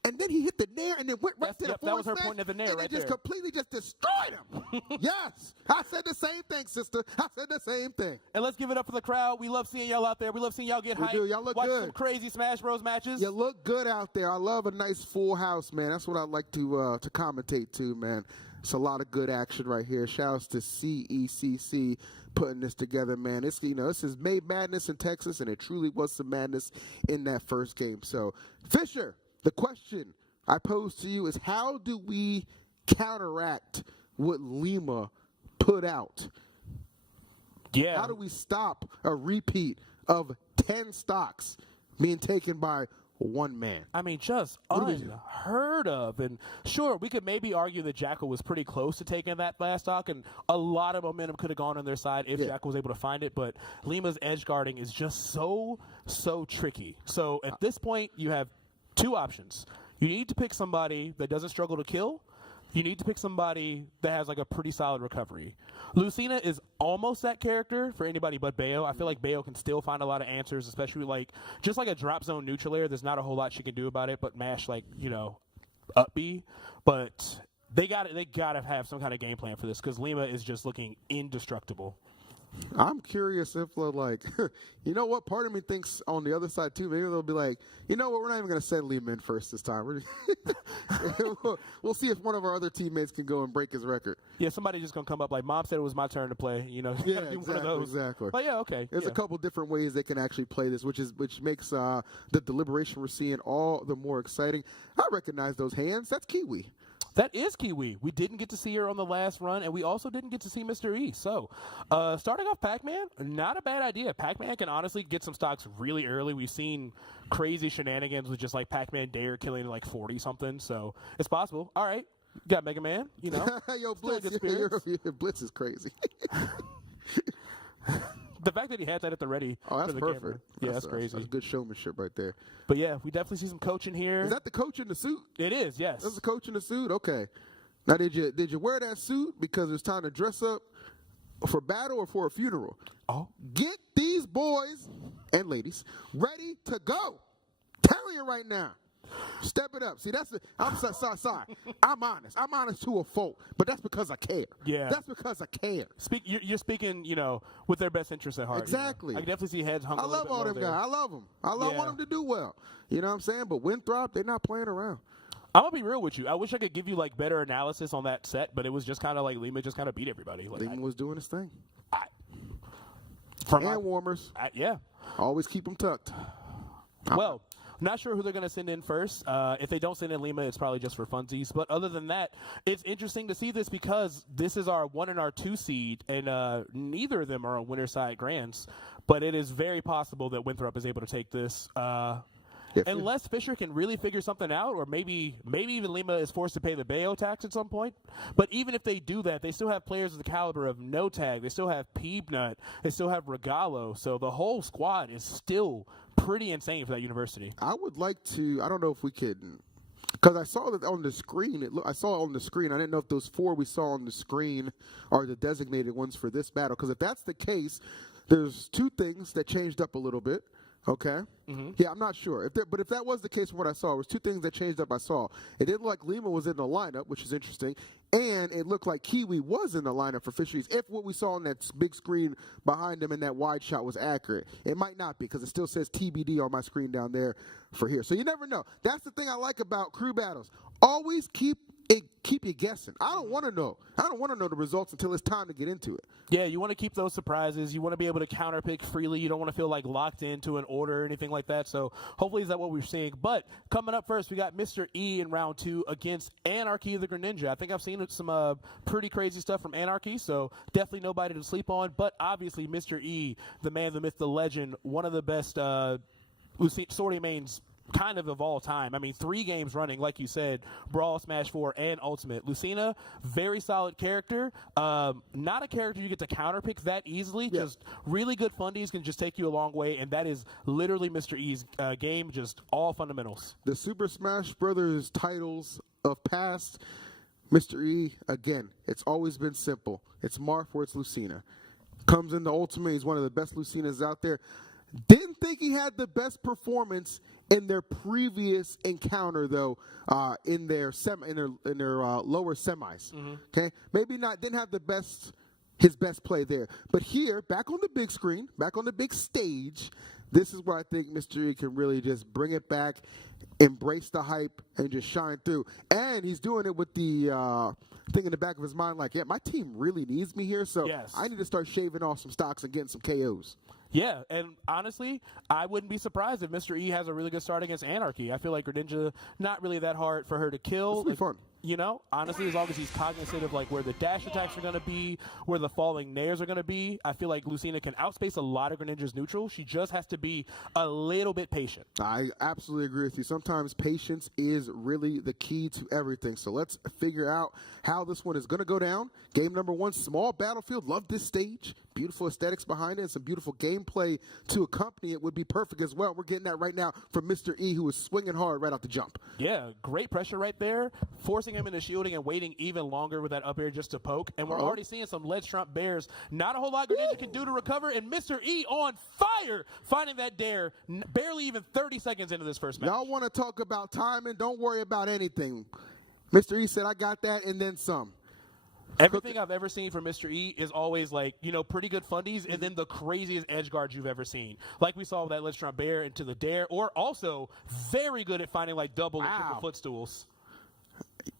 and then he hit the nair and then went right to the forward. That was her point of the nair, and right just there. completely just destroyed him. Yes, I said the same thing, sister. I said the same thing. And let's give it up for the crowd. We love seeing y'all out there. We love seeing y'all get hyped. We do. Y'all look Watch good. some crazy Smash Bros matches. You look good out there. I love a nice full house, man. That's what I like to commentate to, man. It's a lot of good action right here. Shouts to CECC putting this together, man. This is May Madness in Texas, and it truly was some madness in that first game. So, Fisher, the question I pose to you is, how do we counteract what Lima put out? Yeah. How do we stop a repeat of 10 stocks being taken by one man? I mean, just unheard of. And sure, we could maybe argue that Jackal was pretty close to taking that last stock, and a lot of momentum could have gone on their side if Jackal was able to find it. But Lima's edge guarding is just so tricky. So at this point, you have two options. You need to pick somebody that doesn't struggle to kill. You need to pick somebody that has like a pretty solid recovery. Lucina is almost that character for anybody but Bayo. I feel like Bayo can still find a lot of answers, especially just like a drop zone neutral air. There's not a whole lot she can do about it, but mash up B. But they gotta have some kind of game plan for this because Lima is just looking indestructible. I'm curious if, you know what? Part of me thinks on the other side, too, maybe they'll be like, you know what? We're not even going to send Lima in first this time. We'll see if one of our other teammates can go and break his record. Yeah, somebody just going to come up like, Mom said it was my turn to play. Yeah, exactly. But, yeah, okay. There's a couple different ways they can actually play this, which makes the deliberation we're seeing all the more exciting. I recognize those hands. That's Kiwi. That is Kiwi. We didn't get to see her on the last run, and we also didn't get to see Mr. E. So, starting off Pac-Man, not a bad idea. Pac-Man can honestly get some stocks really early. We've seen crazy shenanigans with just like Pac-Man Dare killing 40-something, so it's possible. All right, got Mega Man, Yo, Blitz, your Blitz is crazy. The fact that he had that at the ready. Oh, that's perfect. Camera. Yeah, that's crazy. That's good showmanship right there. But yeah, we definitely see some coaching here. Is that the coach in the suit? It is, yes. That's the coach in the suit? Okay. Now, did you wear that suit because it's time to dress up for battle or for a funeral? Oh. Get these boys and ladies ready to go. Telling you right now. Step it up. See, I'm sorry. I'm honest. I'm honest to a fault, but that's because I care. Yeah. That's because I care. You're speaking, with their best interest at heart. Exactly. I can definitely see heads hung. I love all them guys. I love them. I want them to do well. You know what I'm saying? But Winthrop, they're not playing around. I'm gonna be real with you. I wish I could give you better analysis on that set, but it was just kind of like Lima just kind of beat everybody. Lima was doing his thing. Warmers. Yeah. Always keep them tucked. Well, I'm not sure who they're going to send in first. If they don't send in Lima, it's probably just for funsies. But other than that, it's interesting to see this because this is our 1 and our 2 seed, and neither of them are on winner side grands. But it is very possible that Winthrop is able to take this. Unless Fisher can really figure something out, or maybe even Lima is forced to pay the Bayo tax at some point. But even if they do that, they still have players of the caliber of No Tag. They still have Peebnut. They still have Regalo. So the whole squad is still pretty insane for that university. I would like to. I don't know if we could, because I saw that on the screen. I saw it on the screen. I didn't know if those 4 we saw on the screen are the designated ones for this battle. Because if that's the case, there's 2 things that changed up a little bit. Okay. Mm-hmm. Yeah, I'm not sure. But if that was the case from what I saw, it was 2 things that changed up I saw. It didn't look like Lima was in the lineup, which is interesting. And it looked like Kiwi was in the lineup for Fisheries. If what we saw on that big screen behind him in that wide shot was accurate. It might not be because it still says TBD on my screen down there for here. So you never know. That's the thing I like about crew battles. Always keep keep you guessing. I don't want to know. I don't want to know the results until it's time to get into it. Yeah, you want to keep those surprises. You want to be able to counterpick freely. You don't want to feel like locked into an order or anything like that. So hopefully is that what we're seeing. But coming up first, we got Mr. E in round 2 against Anarchy the Greninja. I think I've seen some pretty crazy stuff from Anarchy, so definitely nobody to sleep on. But obviously Mr. E, the man, the myth, the legend, one of the best Sorty mains kind of all time. I mean, 3 games running, like you said, Brawl, Smash 4, and Ultimate. Lucina, very solid character. Not a character you get to counterpick that easily. Yeah. Just really good fundies can just take you a long way, and that is literally Mr. E's game, just all fundamentals. The Super Smash Brothers titles of past, Mr. E, again, it's always been simple. It's Marth or it's Lucina. Comes in the Ultimate, he's one of the best Lucinas out there. Didn't think he had the best performance in their previous encounter, though, in their lower semis. Okay, maybe not. Didn't have his best play there, but here, back on the big screen, back on the big stage, this is where I think Mr. E can really just bring it back, embrace the hype, and just shine through. And he's doing it with the thing in the back of his mind, like, yeah, my team really needs me here, so yes, I need to start shaving off some stocks and getting some KOs. Yeah, and honestly, I wouldn't be surprised if Mr. E has a really good start against Anarchy. I feel like Greninja, not really that hard for her to kill. It's fun. You know, honestly, as long as he's cognizant of like where the dash attacks are going to be, where the falling nairs are going to be, I feel like Lucina can outspace a lot of Greninja's neutral. She just has to be a little bit patient. I absolutely agree with you. Sometimes patience is really the key to everything. So let's figure out how this one is going to go down. Game number 1, small battlefield. Love this stage. Beautiful aesthetics behind it and some beautiful gameplay to accompany it would be perfect as well. We're getting that right now from Mr. E, who is swinging hard right off the jump. Yeah, great pressure right there, forcing him into shielding and waiting even longer with that up air just to poke. And we're already seeing some ledge trump bears. Not a whole lot Greninja can do to recover, and Mr. E on fire, finding that dare barely even 30 seconds into this first match. Y'all want to talk about timing? Don't worry about anything. Mr. E said, I got that, and then some. Everything I've ever seen from Mr. E is always like, you know, pretty good fundies and then the craziest edge guards you've ever seen. Like we saw with that Ledge Trump Bear into the dare, or also very good at finding like double and triple footstools.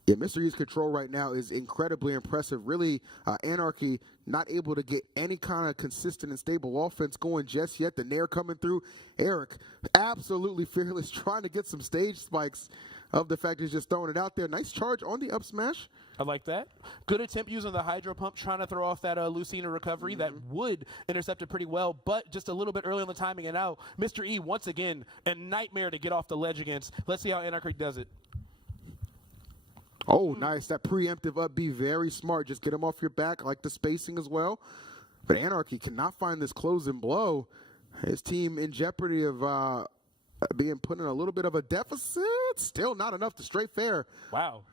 Yeah, Mr. E's control right now is incredibly impressive. Really, Anarchy not able to get any kind of consistent and stable offense going just yet. The Nair coming through. Eric, absolutely fearless, trying to get some stage spikes of the fact he's just throwing it out there. Nice charge on the up smash. I like that. Good attempt using the Hydro Pump, trying to throw off that Lucina recovery. That would intercept it pretty well, but just a little bit early on the timing. And now Mr. E, once again, a nightmare to get off the ledge against. Let's see how Anarchy does it. Oh, nice. That preemptive up B, very smart. Just get him off your back. I like the spacing as well. But Anarchy cannot find this closing blow. His team in jeopardy of being put in a little bit of a deficit. Still not enough to straight fair. Wow.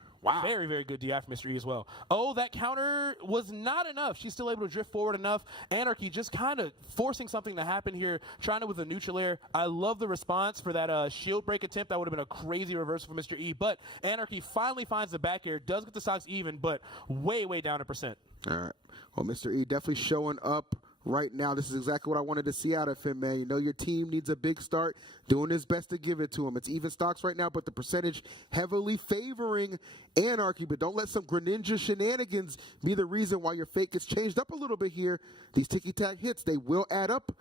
Very, very good DI from Mr. E as well. Oh, that counter was not enough. She's still able to drift forward enough. Anarchy just kind of forcing something to happen here, trying it with a neutral air. I love the response for that shield break attempt. That would have been a crazy reversal for Mr. E. But Anarchy finally finds the back air, does get the stocks even, but way, way down in percent. All right. Well, Mr. E definitely showing up right now. This is exactly what I wanted to see out of him, man. You know your team needs a big start, doing his best to give it to him. It's even stocks right now, but the percentage heavily favoring Anarchy. But don't let some Greninja shenanigans be the reason why your fate gets changed up a little bit here. These ticky-tack hits, they will add up.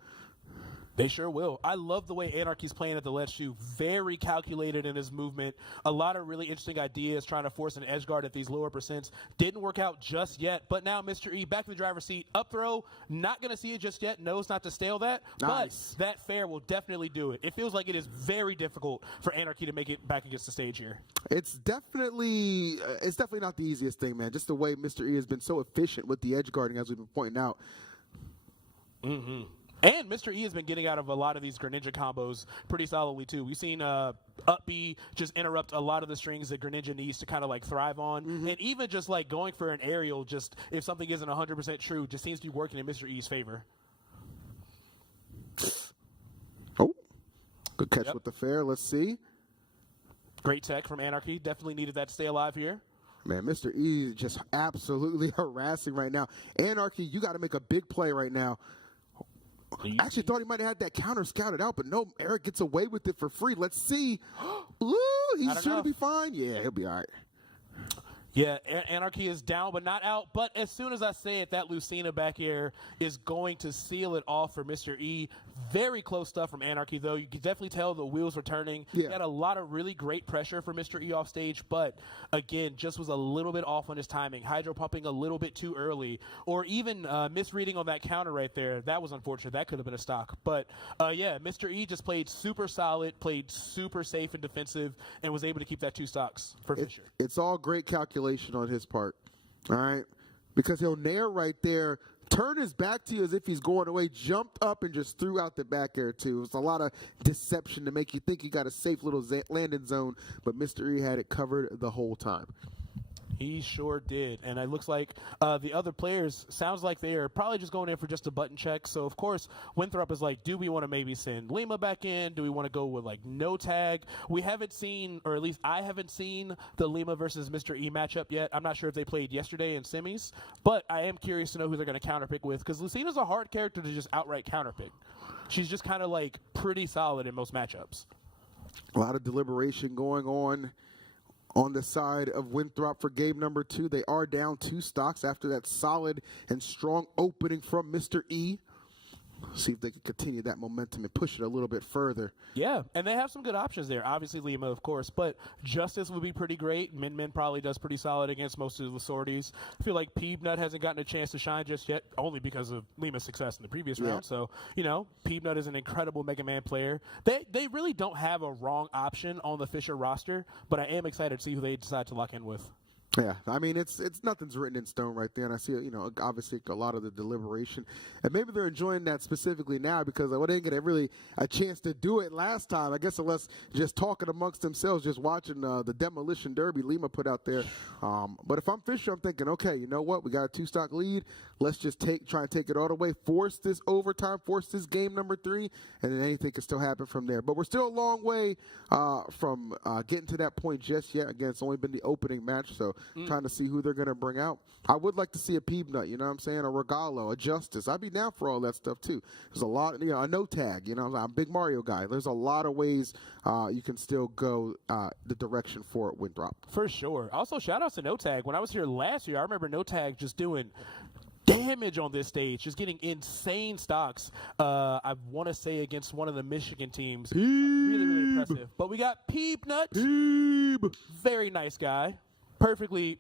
They sure will. I love the way Anarchy's playing at the ledge shoe. Very calculated in his movement. A lot of really interesting ideas trying to force an edge guard at these lower percents. Didn't work out just yet, but now Mr. E back in the driver's seat. Up throw, not going to see it just yet. Knows not to stale that, nice. But that fair will definitely do it. It feels like it is very difficult for Anarchy to make it back against the stage here. It's definitely not the easiest thing, man. Just the way Mr. E has been so efficient with the edge guarding, as we've been pointing out. And Mr. E has been getting out of a lot of these Greninja combos pretty solidly, too. We've seen up B just interrupt a lot of the strings that Greninja needs to kind of, like, thrive on. And even just, like, going for an aerial, just if something isn't 100% true, just seems to be working in Mr. E's favor. Oh, good catch with the fair. Let's see. Great tech from Anarchy. Definitely needed that to stay alive here. Man, Mr. E is just absolutely harassing right now. Anarchy, you got to make a big play right now. I actually thought he might have had that counter scouted out, but no, Eric gets away with it for free. Let's see. Ooh, he's sure to be fine. Yeah, he'll be all right. Yeah, Anarchy is down but not out. But as soon as I say it, that Lucina back air is going to seal it off for Mr. E. Very close stuff from Anarchy, though. You can definitely tell the wheels were turning. Yeah. He had a lot of really great pressure for Mr. E off stage, but again, just was a little bit off on his timing. Hydro pumping a little bit too early, or even misreading on that counter right there. That was unfortunate. That could have been a stock. But yeah, Mr. E just played super solid, played super safe and defensive, and was able to keep that 2 stocks for Fisher. It's all great calculation on his part, all right? Because he'll nair right there, turn his back to you as if he's going away, jumped up and just threw out the back air too. It's a lot of deception to make you think you got a safe little landing zone, but Mr. E had it covered the whole time. He sure did. And it looks like the other players, sounds like they are probably just going in for just a button check. So, of course, Winthrop is like, do we want to maybe send Lima back in? Do we want to go with, like, no tag? We haven't seen, or at least I haven't seen, the Lima versus Mr. E matchup yet. I'm not sure if they played yesterday in semis, but I am curious to know who they're going to counterpick with, because Lucina's a hard character to just outright counterpick. She's just kind of, like, pretty solid in most matchups. A lot of deliberation going on the side of Winthrop for game number 2. They are down 2 stocks after that solid and strong opening from Mr. E. See if they can continue that momentum and push it a little bit further. Yeah, and they have some good options there. Obviously, Lima, of course, but Justice would be pretty great. Min probably does pretty solid against most of the sorties. I feel like Peebnut hasn't gotten a chance to shine just yet, only because of Lima's success in the previous round. So, you know, Peebnut is an incredible Mega Man player. They really don't have a wrong option on the Fisher roster, but I am excited to see who they decide to lock in with. Yeah, I mean, it's nothing's written in stone right there, and I see, you know, obviously a lot of the deliberation, and maybe they're enjoying that specifically now because they didn't get really a chance to do it last time. I guess unless just talking amongst themselves, just watching the Demolition Derby Lima put out there. But if I'm Fisher, I'm thinking, okay, you know what? We got a 2-stock lead. Let's just try and take it all the way, force this overtime, force this game number 3, and then anything can still happen from there. But we're still a long way from getting to that point just yet. Again, it's only been the opening match, so trying to see who they're going to bring out. I would like to see a Peebnut, you know what I'm saying, a Regalo, a Justice. I'd be down for all that stuff, too. There's a lot, you know, a no tag, you know, I'm a big Mario guy. There's a lot of ways you can still go the direction for Winthrop. For sure. Also, shout-outs to no tag. When I was here last year, I remember no tag just doing damage on this stage, just getting insane stocks. I want to say against one of the Michigan teams. Really, really impressive. But we got Peebnut. Very nice guy. Perfectly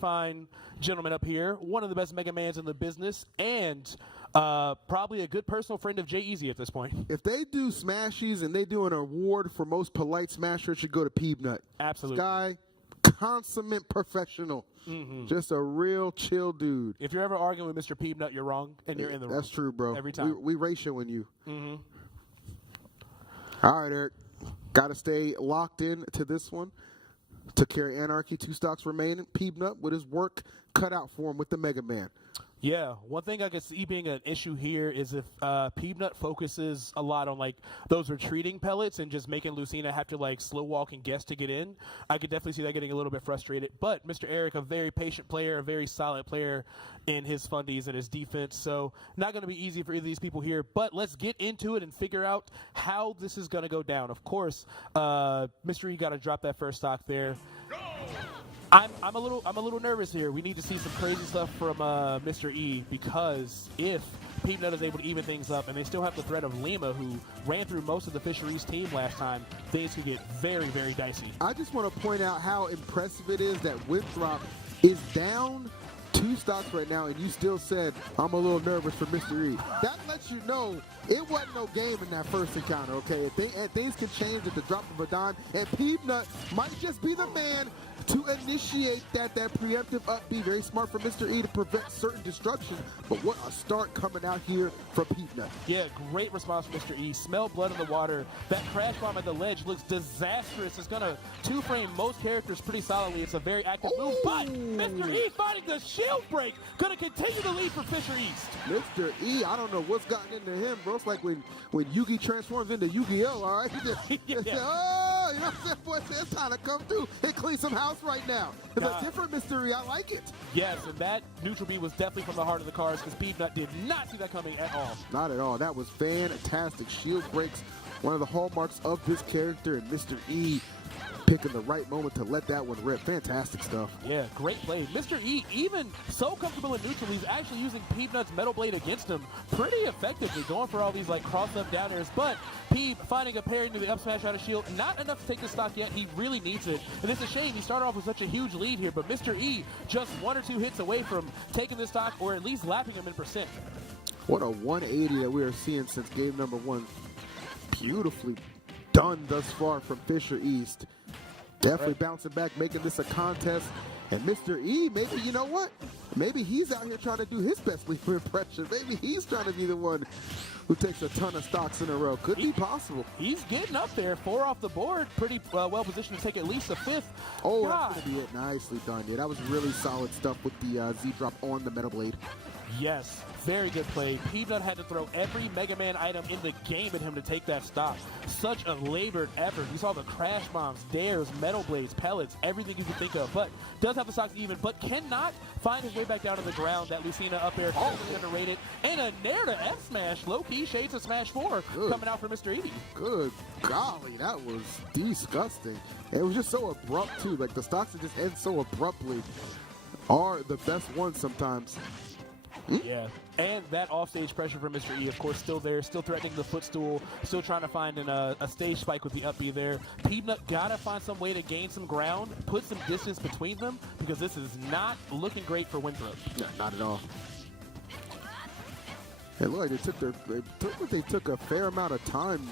fine gentleman up here. One of the best Mega Mans in the business, and probably a good personal friend of Jay Easy at this point. If they do Smashies and they do an award for most polite Smasher, it should go to Peebnut. Absolutely. This guy, consummate professional. Just a real chill dude. If you're ever arguing with Mr. Peebnut, you're wrong, and you're in the wrong. That's true, bro. Every time. We ratioing you. All right, Eric. Got to stay locked in to this one. Took care of Anarchy. 2 stocks remaining. Peebnut with his work cut out for him with the Mega Man. Yeah, one thing I could see being an issue here is if Peebnut focuses a lot on, like, those retreating pellets and just making Lucina have to, like, slow walk and guess to get in. I could definitely see that getting a little bit frustrated. But Mr. Eric, a very patient player, a very solid player in his fundies and his defense. So not going to be easy for either of these people here. But let's get into it and figure out how this is going to go down. Of course, Mr. E got to drop that first stock there. I'm a little nervous here. We need to see some crazy stuff from Mr. E, because if Peebnut is able to even things up and they still have the threat of Lima, who ran through most of the Fisheries team last time, things could get very, very dicey. I just want to point out how impressive it is that Winthrop is down 2 stocks right now, and you still said, I'm a little nervous for Mr. E. That lets you know it wasn't no game in that first encounter, okay? And things can change at the drop of a dime, and Peebnut might just be the man to initiate that preemptive up B. Very smart for Mr. E to prevent certain destruction, but what a start coming out here from Peebnut. Yeah, great response from Mr. E. Smell blood in the water. That crash bomb at the ledge looks disastrous. It's going to 2-frame most characters pretty solidly. It's a very active move, but Mr. E finding the shield break. Going to continue the lead for Fisher East. Mr. E, I don't know what's gotten into him, bro. It's like when Yugi transforms into Yu-Gi-Oh, all right? Yeah. Oh, you know what I'm saying? Boy, it's time to come through and clean some house right now. It's a different Mr. E. I like it. Yes, and that neutral B was definitely from the heart of the cards, because Peebnut did not see that coming at all. Not at all. That was fantastic. Shield breaks one of the hallmarks of this character, and Mr. E picking the right moment to let that one rip. Fantastic stuff. Yeah, great play. Mr. E, even so comfortable in neutral, he's actually using Peanut's Metal Blade against him pretty effectively, going for all these like cross-up down airs. But Peeb finding a parry into the up smash out of shield, not enough to take the stock yet. He really needs it. And it's a shame he started off with such a huge lead here, but Mr. E just 1 or 2 hits away from taking the stock or at least lapping him in percent. What a 180 that we are seeing since game number 1. Beautifully done thus far from Fisher East. Definitely bouncing back, making this a contest. And Mr. E, maybe, you know what? Maybe he's out here trying to do his best leaper impression. Maybe he's trying to be the one who takes a ton of stocks in a row. Could be possible. He's getting up there. 4 off the board. Pretty well positioned to take at least a 5th. Oh, God. that's going to be it. Nicely done. Yeah, that was really solid stuff with the Z-drop on the Metal Blade. Yes, very good play. Peanut had to throw every Mega Man item in the game at him to take that stock. Such a labored effort. You saw the crash bombs, dares, metal blades, pellets, everything you could think of. But does have the stocks even, but cannot find his way back down to the ground. That Lucina up air, totally underrated. And a nair to F smash. Low-key shades of Smash 4 coming out for Mr. E. Good golly, that was disgusting. It was just so abrupt, too. Like, the stocks that just end so abruptly are the best ones sometimes. Yeah, and that offstage pressure from Mr. E, of course, still there, still threatening the footstool, still trying to find a stage spike with the up B there. Peanut gotta find some way to gain some ground, put some distance between them, because this is not looking great for Winthrop. No, not at all. It looked like they took a fair amount of time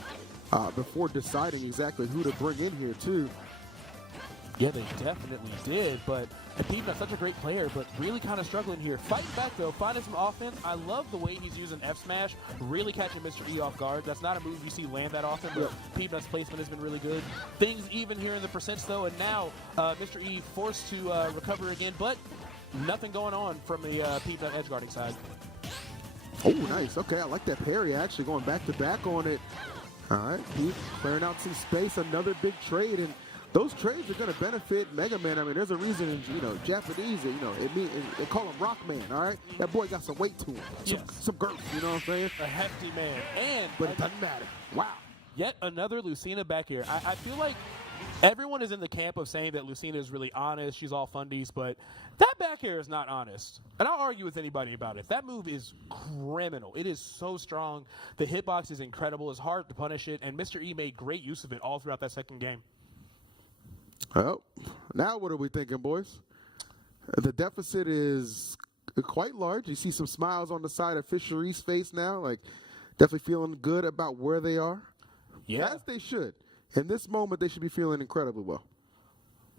before deciding exactly who to bring in here, too. Yeah, they definitely did, but Peanut's such a great player, but really kind of struggling here. Fighting back, though, finding some offense. I love the way he's using F-Smash, really catching Mr. E off guard. That's not a move you see land that often, but Peanut's placement has been really good. Things even here in the percents, though, and now Mr. E forced to recover again, but nothing going on from the Peanut edge guarding side. Oh, nice. Okay, I like that parry, actually, going back-to-back on it. All right, Pete clearing out some space, another big trade, and those trades are going to benefit Mega Man. I mean, there's a reason, Japanese, they call him Rock Man, all right? That boy got some weight to him, some girth, you know what I'm saying? A hefty man. But it doesn't matter. Wow. Yet another Lucina back here. I feel like everyone is in the camp of saying that Lucina is really honest. She's all fundies, but that back air is not honest. And I'll argue with anybody about it. That move is criminal. It is so strong. The hitbox is incredible. It's hard to punish it, and Mr. E made great use of it all throughout that second game. Well, now what are we thinking, boys? The deficit is quite large. You see some smiles on the side of Fisher East's face now, like definitely feeling good about where they are. Yeah. As they should. In this moment, they should be feeling incredibly well.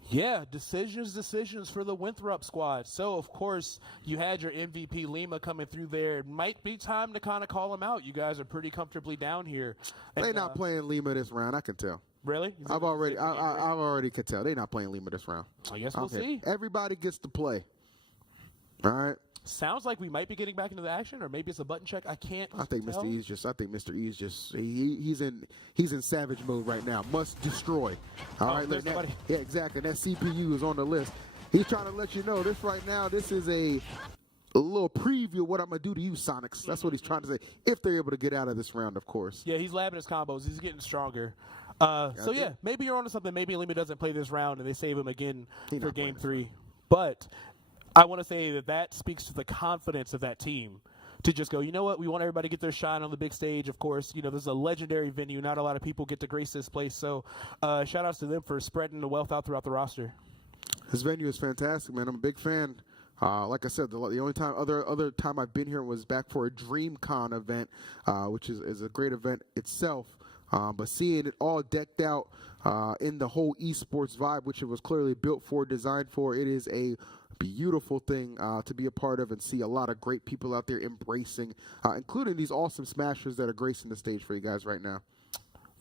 Yeah, decisions for the Winthrop squad. So, of course, you had your MVP Lima coming through there. It might be time to kind of call him out. You guys are pretty comfortably down here. They're not playing Lima this round, I can tell. Really? I've already could tell. They're not playing Lima this round. I guess we'll see. Everybody gets to play. All right. Sounds like we might be getting back into the action, or maybe it's a button check. I can't. I think Mr. E's just he's in savage mode right now. Must destroy. All right. Yeah, exactly. That CPU is on the list. He's trying to let you know this right now. This is a little preview of what I'm gonna do to you, Sonics. That's what he's trying to say. If they're able to get out of this round, of course. Yeah, he's labbing his combos. He's getting stronger. So yeah, maybe you're onto something. Maybe Lima doesn't play this round and they save him again for game 3. But I want to say that speaks to the confidence of that team to just go, you know what, we want everybody to get their shine on the big stage. Of course, this is a legendary venue. Not a lot of people get to grace this place. So shout outs to them for spreading the wealth out throughout the roster. This venue is fantastic, man. I'm a big fan. Like I said, the only time other time I've been here was back for a DreamCon event, which is a great event itself. But seeing it all decked out in the whole esports vibe, which it was clearly built for, designed for, it is a beautiful thing to be a part of and see a lot of great people out there embracing, including these awesome smashers that are gracing the stage for you guys right now.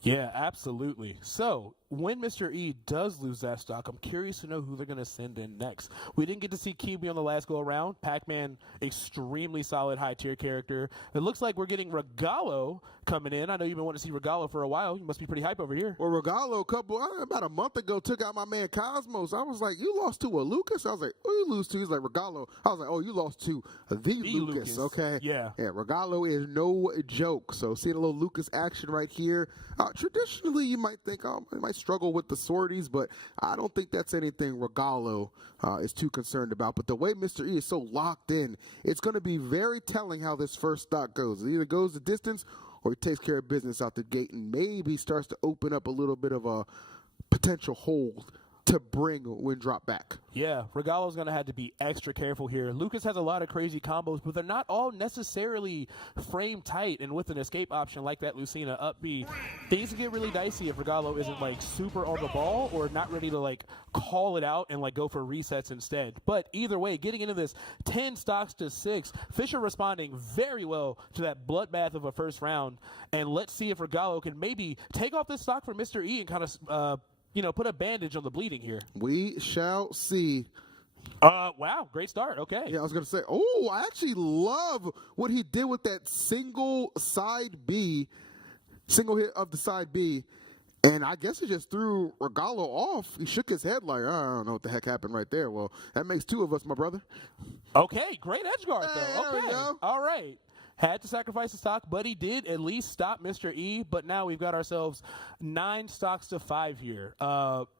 Yeah, absolutely. So, when Mr. E does lose that stock, I'm curious to know who they're going to send in next. We didn't get to see Kiwi on the last go-around. Pac-Man, extremely solid high-tier character. It looks like we're getting Regalo coming in. I know you've been wanting to see Regalo for a while. You must be pretty hype over here. Well, Regalo, about a month ago, took out my man Cosmos. I was like, you lost to a Lucas? I was like, who you lose to? He's like, Regalo. I was like, oh, you lost to the Lucas, okay? Yeah. Yeah, Regalo is no joke. So seeing a little Lucas action right here. Traditionally, you might think, oh, he might struggle with the sorties, but I don't think that's anything Regalo is too concerned about. But the way Mr. E is so locked in, it's going to be very telling how this first stock goes. It either goes the distance or he takes care of business out the gate and maybe starts to open up a little bit of a potential hold to bring Winthrop back. Yeah, Regalo's going to have to be extra careful here. Lucas has a lot of crazy combos, but they're not all necessarily frame tight. And with an escape option like that Lucina up B, things can get really dicey if Regalo isn't like super on the ball or not ready to like call it out and like go for resets instead. But either way, getting into this 10 stocks to 6, Fisher responding very well to that bloodbath of a first round. And let's see if Regalo can maybe take off this stock for Mr. E and kind of put a bandage on the bleeding here. We shall see. Wow, great start. Okay. Yeah, I was going to say, I actually love what he did with that single hit of the side B. And I guess he just threw Regalo off. He shook his head like, I don't know what the heck happened right there. Well, that makes 2 of us, my brother. Okay, great edge guard, though. There Okay. we go. All right. Had to sacrifice the stock, but he did at least stop Mr. E. But now we've got ourselves 9 stocks to 5 here.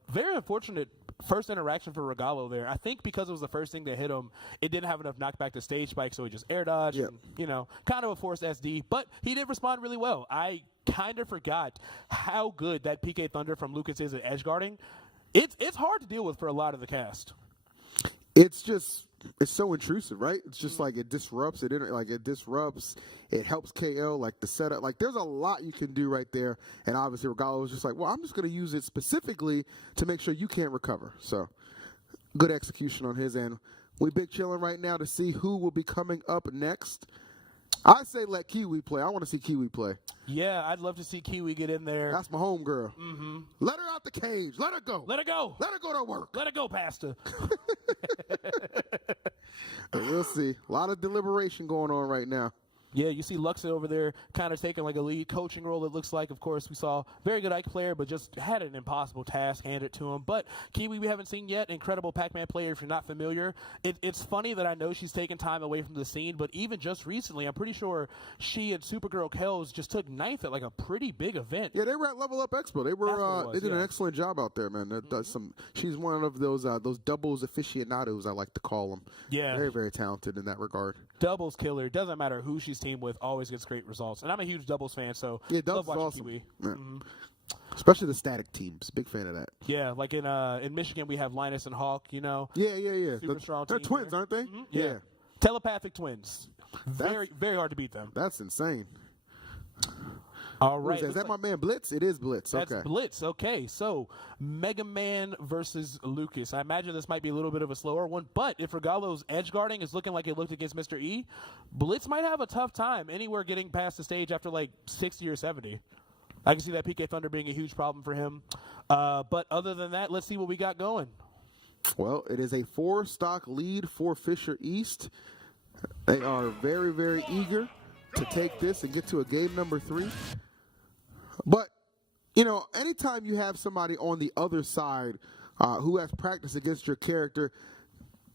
Very unfortunate first interaction for Regalo there. I think because it was the first thing that hit him, it didn't have enough knockback to stage spike, so he just air dodged. Yep. And, kind of a forced SD. But he did respond really well. I kind of forgot how good that PK Thunder from Lucas is at edge guarding. It's hard to deal with for a lot of the cast. It's so intrusive, right? It's just like it disrupts. It helps KO, like the setup. Like there's a lot you can do right there. And obviously Regalo was just like, well, I'm just going to use it specifically to make sure you can't recover. So good execution on his end. We big chilling right now to see who will be coming up next. I say let Kiwi play. I want to see Kiwi play. Yeah, I'd love to see Kiwi get in there. That's my home girl. Mm-hmm. Let her out the cage. Let her go. Let her go. Let her go to work. Let her go, Pastor. We'll see. A lot of deliberation going on right now. Yeah, you see Luxa over there kind of taking like a lead coaching role, it looks like. Of course, we saw very good Ike player, but just had an impossible task handed to him. But Kiwi we haven't seen yet. Incredible Pac-Man player if you're not familiar. It's funny that I know she's taken time away from the scene, but even just recently, I'm pretty sure she and Supergirl Kells just took 9th at like a pretty big event. Yeah, they were at Level Up Expo. They did an excellent job out there, man. She's one of those doubles aficionados, I like to call them. Yeah. Very, very talented in that regard. Doubles killer. Doesn't matter who she's teamed with, always gets great results. And I'm a huge doubles fan, so yeah, love watching awesome. Kiwi. Yeah. Mm-hmm. Especially the static teams. Big fan of that. Yeah, like in Michigan we have Linus and Hawk, Yeah. Super strong They're team twins, there. aren't they? Mm-hmm. Yeah. Telepathic twins. Very, very hard to beat them. That's insane. All right. Is that my man Blitz? It is Blitz. That's okay. Blitz. Okay, so Mega Man versus Lucas. I imagine this might be a little bit of a slower one, but if Regalo's edge guarding is looking like it looked against Mr. E, Blitz might have a tough time anywhere getting past the stage after like 60 or 70. I can see that PK Thunder being a huge problem for him. But other than that, let's see what we got going. Well, it is a 4-stock lead for Fisher East. They are very, very eager to take this and get to a game number 3. But, anytime you have somebody on the other side who has practiced against your character,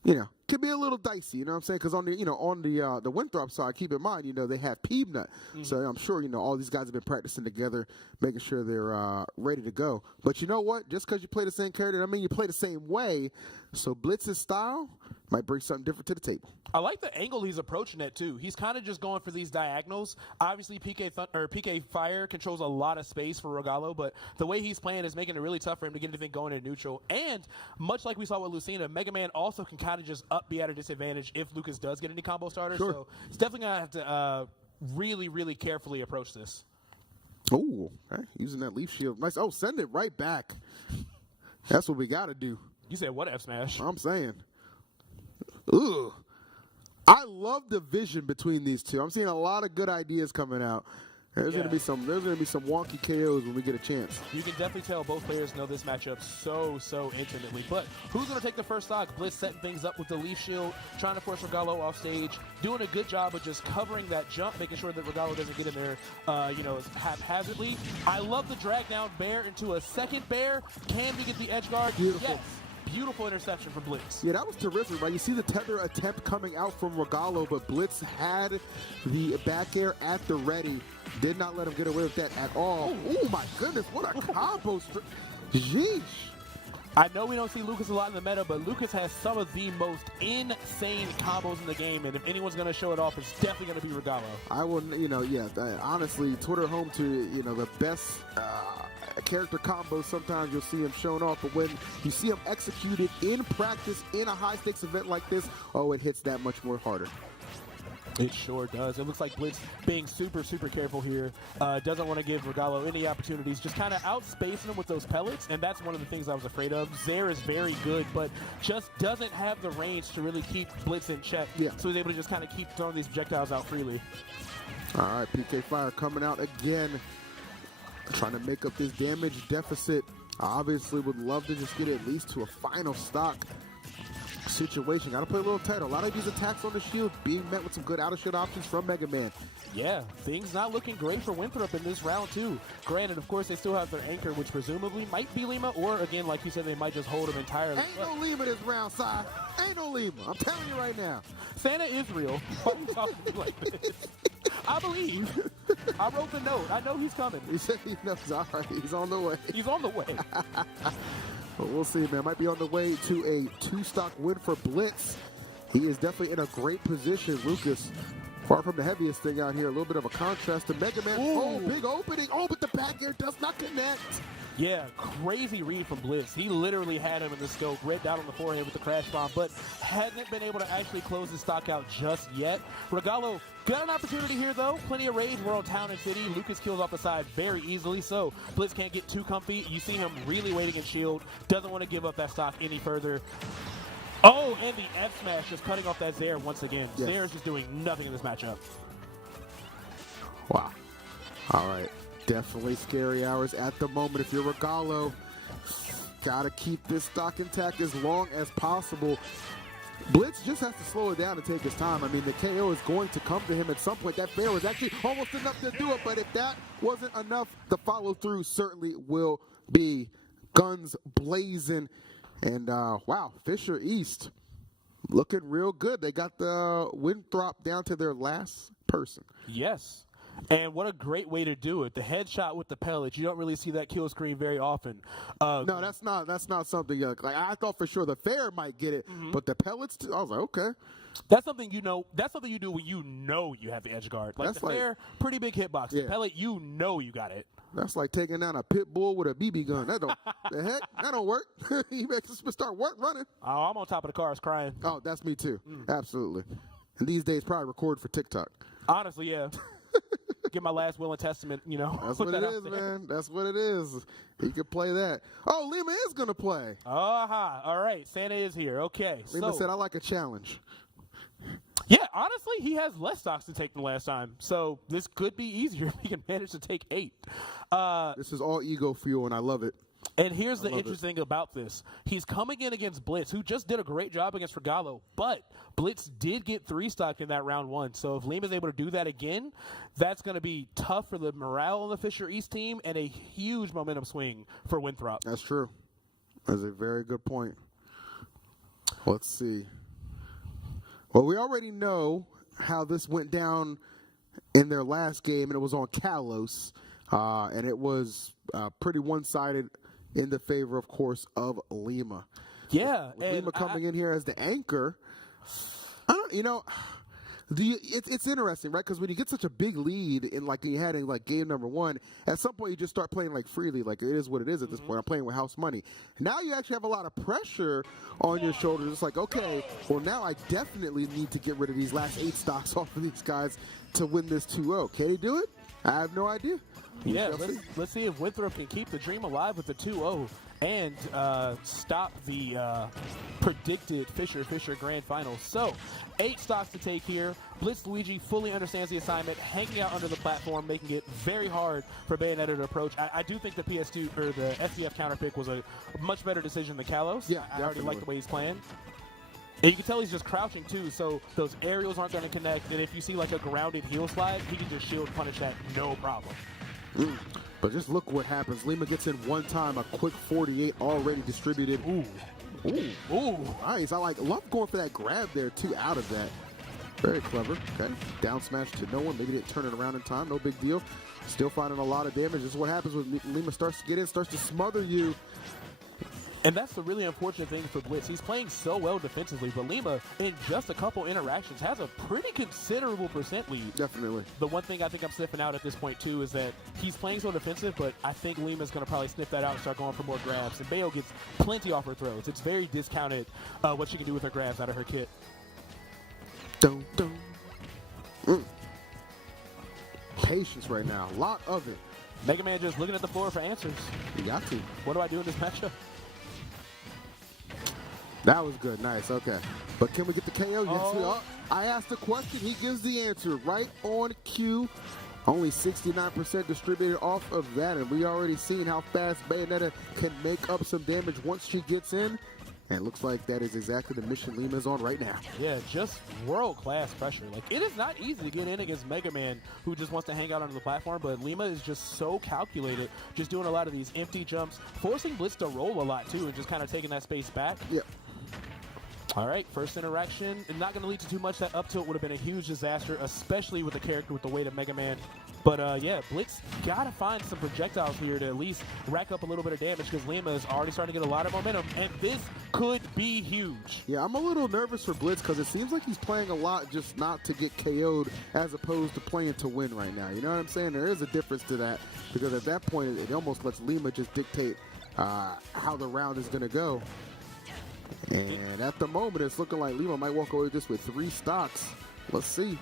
can be a little dicey, you know what I'm saying? Because on the Winthrop side, keep in mind, they have Peanut. Mm-hmm. So I'm sure, all these guys have been practicing together, making sure they're ready to go. But you know what? Just because you play the same character, you play the same way. So Blitz's style might bring something different to the table. I like the angle he's approaching it too. He's kind of just going for these diagonals. Obviously, PK Fire controls a lot of space for Regalo, but the way he's playing is making it really tough for him to get anything going in neutral. And much like we saw with Lucina, Mega Man also can kind of just be at a disadvantage if Lucas does get any combo starters. Sure. So it's definitely gonna have to really, really carefully approach this. Oh, okay. Using that leaf shield. Nice. Oh, send it right back. That's what we got to do. You said what, F Smash? I'm saying. Ugh. I love the vision between these two. I'm seeing a lot of good ideas coming out. There's gonna be some wonky KOs when we get a chance. You can definitely tell both players know this matchup so intimately. But who's gonna take the first stock? Blitz setting things up with the leaf shield, trying to force Regalo off stage, doing a good job of just covering that jump, making sure that Regalo doesn't get in there, haphazardly. I love the drag down bear into a second bear. Can we get the edge guard? Beautiful. Yes. beautiful interception from Blitz. Yeah, that was terrific, right? You see the tether attempt coming out from Regalo, but Blitz had the back air at the ready. Did not let him get away with that at all. Oh, my goodness, what a combo. Jeez. I know we don't see Lucas a lot in the meta, but Lucas has some of the most insane combos in the game, and if anyone's going to show it off, it's definitely going to be Regalo. I will, honestly, Twitter home to, the best character combos. Sometimes you'll see him showing off, but when you see him executed in practice in a high-stakes event like this, it hits that much more harder. It sure does. It looks like Blitz being super, super careful here. Doesn't want to give Regalo any opportunities. Just kind of outspacing him with those pellets, and that's one of the things I was afraid of. Zaire is very good, but just doesn't have the range to really keep Blitz in check. Yeah. So he's able to just kind of keep throwing these projectiles out freely. All right, PK Fire coming out again, trying to make up this damage deficit. Obviously would love to just get at least to a final stock situation. Got to play a little tighter. A lot of these attacks on the shield being met with some good out-of-shield options from Mega Man. Yeah, things not looking great for Winthrop in this round, too. Granted, of course, they still have their anchor, which presumably might be Lima, or, again, like you said, they might just hold him entirely. Ain't no Lima this round, Si. Ain't no Lima. I'm telling you right now. Santa is real. Why are you talking to me like this? I believe. I wrote the note. I know he's coming. He said he knows. All right, he's on the way. He's on the way. But we'll see, man. Might be on the way to a 2-stock win for Blitz. He is definitely in a great position. Lucas, far from the heaviest thing out here. A little bit of a contrast to Mega Man. Ooh. Oh, big opening. Oh, but the back air does not connect. Yeah, crazy read from Blitz. He literally had him in the scope, red down on the forehead with the crash bomb, but hasn't been able to actually close his stock out just yet. Regalo got an opportunity here, though. Plenty of rage. We're on Town and City. Lucas kills off the side very easily, so Blitz can't get too comfy. You see him really waiting in shield. Doesn't want to give up that stock any further. Oh, and the F smash just cutting off that Zaire once again. Yes. Zaire's just doing nothing in this matchup. Wow. All right. Definitely scary hours at the moment. If you're Regalo, got to keep this stock intact as long as possible. Blitz just has to slow it down and take his time. I mean, the KO is going to come to him at some point. That fair was actually almost enough to do it, but if that wasn't enough, the follow-through certainly will be. Guns blazing. And, wow, Fisher East looking real good. They got the Winthrop down to their last person. Yes. And what a great way to do it. The headshot with the pellet. You don't really see that kill screen very often. No, that's not something like I thought for sure the fair might get it, but the pellets, I was like, okay. That's something you know. That's something you do when you know you have the edge guard. Like That's the fair, pretty big hitbox. Yeah. The pellet, you know you got it. That's like taking down a pit bull with a BB gun. That don't, the heck, that don't work. You better start running. Oh, I'm on top of the cars crying. Oh, that's me too. Absolutely. And these days, probably record for TikTok. Honestly, yeah. Get my last will and testament, That's what it is, man. That's what it is. He could play that. Oh, Lima is going to play. Aha. All right. Santa is here. Okay. Lima said, I like a challenge. Yeah, honestly, he has less stocks to take than last time. So this could be easier if he can manage to take 8. This is all ego fuel, and I love it. And here's the interesting thing about this. He's coming in against Blitz, who just did a great job against Regalo, but Blitz did get 3 stock in that round 1. So if Lima's able to do that again, that's going to be tough for the morale on the Fisher East team and a huge momentum swing for Winthrop. That's true. That's a very good point. Let's see. Well, we already know how this went down in their last game, and it was on Kalos, and it was pretty one-sided in the favor, of course, of Lima. Yeah. With Lima coming in here as the anchor, it's interesting, right? Because when you get such a big lead in like you had in like game number 1, at some point you just start playing like freely, like it is what it is at this point. I'm playing with house money. Now you actually have a lot of pressure on your shoulders. It's like, okay, well now I definitely need to get rid of these last 8 stocks off of these guys to win this 2-0. Can he do it? I have no idea. Yeah, let's see if Winthrop can keep the dream alive with the 2-0 and stop the predicted Fisher Grand Final. So, 8 stocks to take here. Blitz Luigi fully understands the assignment, hanging out under the platform, making it very hard for Bayonetta to approach. I do think the PS2 or the SDF counter pick was a much better decision than Kalos. Yeah, I already like the way he's playing. And you can tell he's just crouching, too, so those aerials aren't going to connect. And if you see, like, a grounded heel slide, he can just shield punish that, no problem. But just look what happens. Lima gets in one time, a quick 48 already distributed. Ooh. Ooh. Nice. I love going for that grab there, too, out of that. Very clever. Okay. Down smash to no one. Maybe didn't turn it around in time. No big deal. Still finding a lot of damage. This is what happens when Lima starts to get in, starts to smother you. And that's the really unfortunate thing for Blitz. He's playing so well defensively, but Lima, in just a couple interactions, has a pretty considerable percent lead. Definitely. The one thing I think I'm sniffing out at this point, too, is that he's playing so defensive, but I think Lima's going to probably sniff that out and start going for more grabs. And Bayo gets plenty off her throws. It's very discounted what she can do with her grabs out of her kit. Dun, dun. Patience right now. A lot of it. Mega Man just looking at the floor for answers. You got to. What do I do in this matchup? That was good. Nice. Okay. But can we get the KO? Yes, we Oh. are. I asked the question. He gives the answer right on cue. Only 69% distributed off of that, and we already seen how fast Bayonetta can make up some damage once she gets in. And it looks like that is exactly the mission Lima's on right now. Yeah, just world-class pressure. Like, it is not easy to get in against Mega Man, who just wants to hang out on the platform, but Lima is just so calculated, just doing a lot of these empty jumps, forcing Blitz to roll a lot, too, and just kind of taking that space back. Yep. All right, first interaction, and not going to lead to too much. That up tilt would have been a huge disaster, especially with a character with the weight of Mega Man. But yeah, Blitz got to find some projectiles here to at least rack up a little bit of damage, because Lima is already starting to get a lot of momentum, and this could be huge. Yeah, I'm a little nervous for Blitz because it seems like he's playing a lot just not to get KO'd as opposed to playing to win right now. You know what I'm saying? There is a difference to that, because at that point, it almost lets Lima just dictate how the round is going to go. And at the moment, it's looking like Lima might walk away just with 3 stocks. Let's see.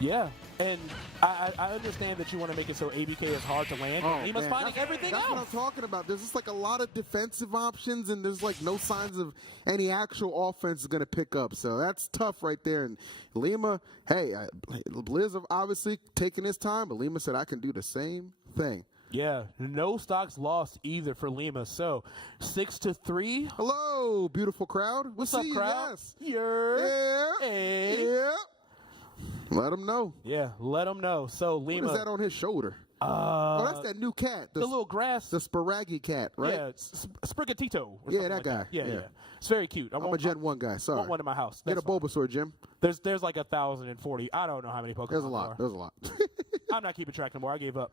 Yeah, and I understand that you want to make it so ABK is hard to land. Oh, Lima's man. finding everything That's what I'm else. talking about. There's just like a lot of defensive options, and there's like no signs of any actual offense is going to pick up. So that's tough right there. And Lima, hey, Blizz obviously taking his time, but Lima said, I can do the same thing. Yeah, no stocks lost either for Lima. So 6-3. Hello, beautiful crowd. What's We'll up, see you, crowd? yes. Yeah. Yeah. Hey. Yeah. Let him know. Yeah, let them know. So Lima. What is that on his shoulder? Oh, that's that new cat. The little grass. The Sparagi cat, right? Yeah, Sprigatito. or Yeah, something that like guy. Yeah, Yeah. yeah. It's very cute. I'm a Gen 1 guy. I Sorry. want one in my house. Get That's a Bulbasaur, Jim. fine. There's like 1,040. I don't know how many Pokemon There's a lot. there There's a lot. are. I'm not keeping track anymore. I gave up.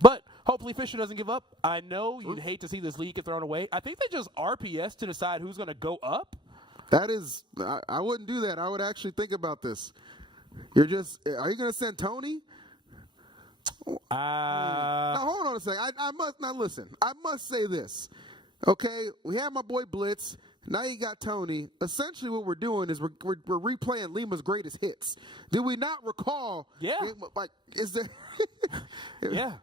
But hopefully Fisher doesn't give up. I know you'd hate to see this lead get thrown away. I think they just RPS to decide who's going to go up. That is, I wouldn't do that. I would actually think about this. Are you going to send Tony? Now, hold on a second. Now listen, I must say this. Okay, we have my boy Blitz. Now you got Tony. Essentially what we're doing is we're replaying Lima's greatest hits. Do we not recall? Yeah. Is there? Yeah.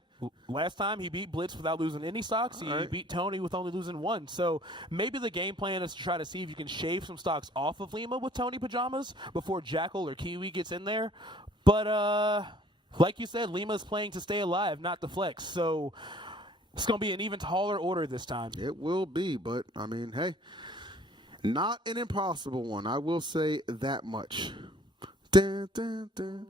Last time he beat Blitz without losing any stocks. He beat Tony with only losing 1. So maybe the game plan is to try to see if you can shave some stocks off of Lima with Tony Pajamas before Jackal or Kiwi gets in there. But like you said, Lima's playing to stay alive, not to flex. So it's going to be an even taller order this time. It will be, but I mean, hey, not an impossible one. I will say that much. Dun, dun, dun.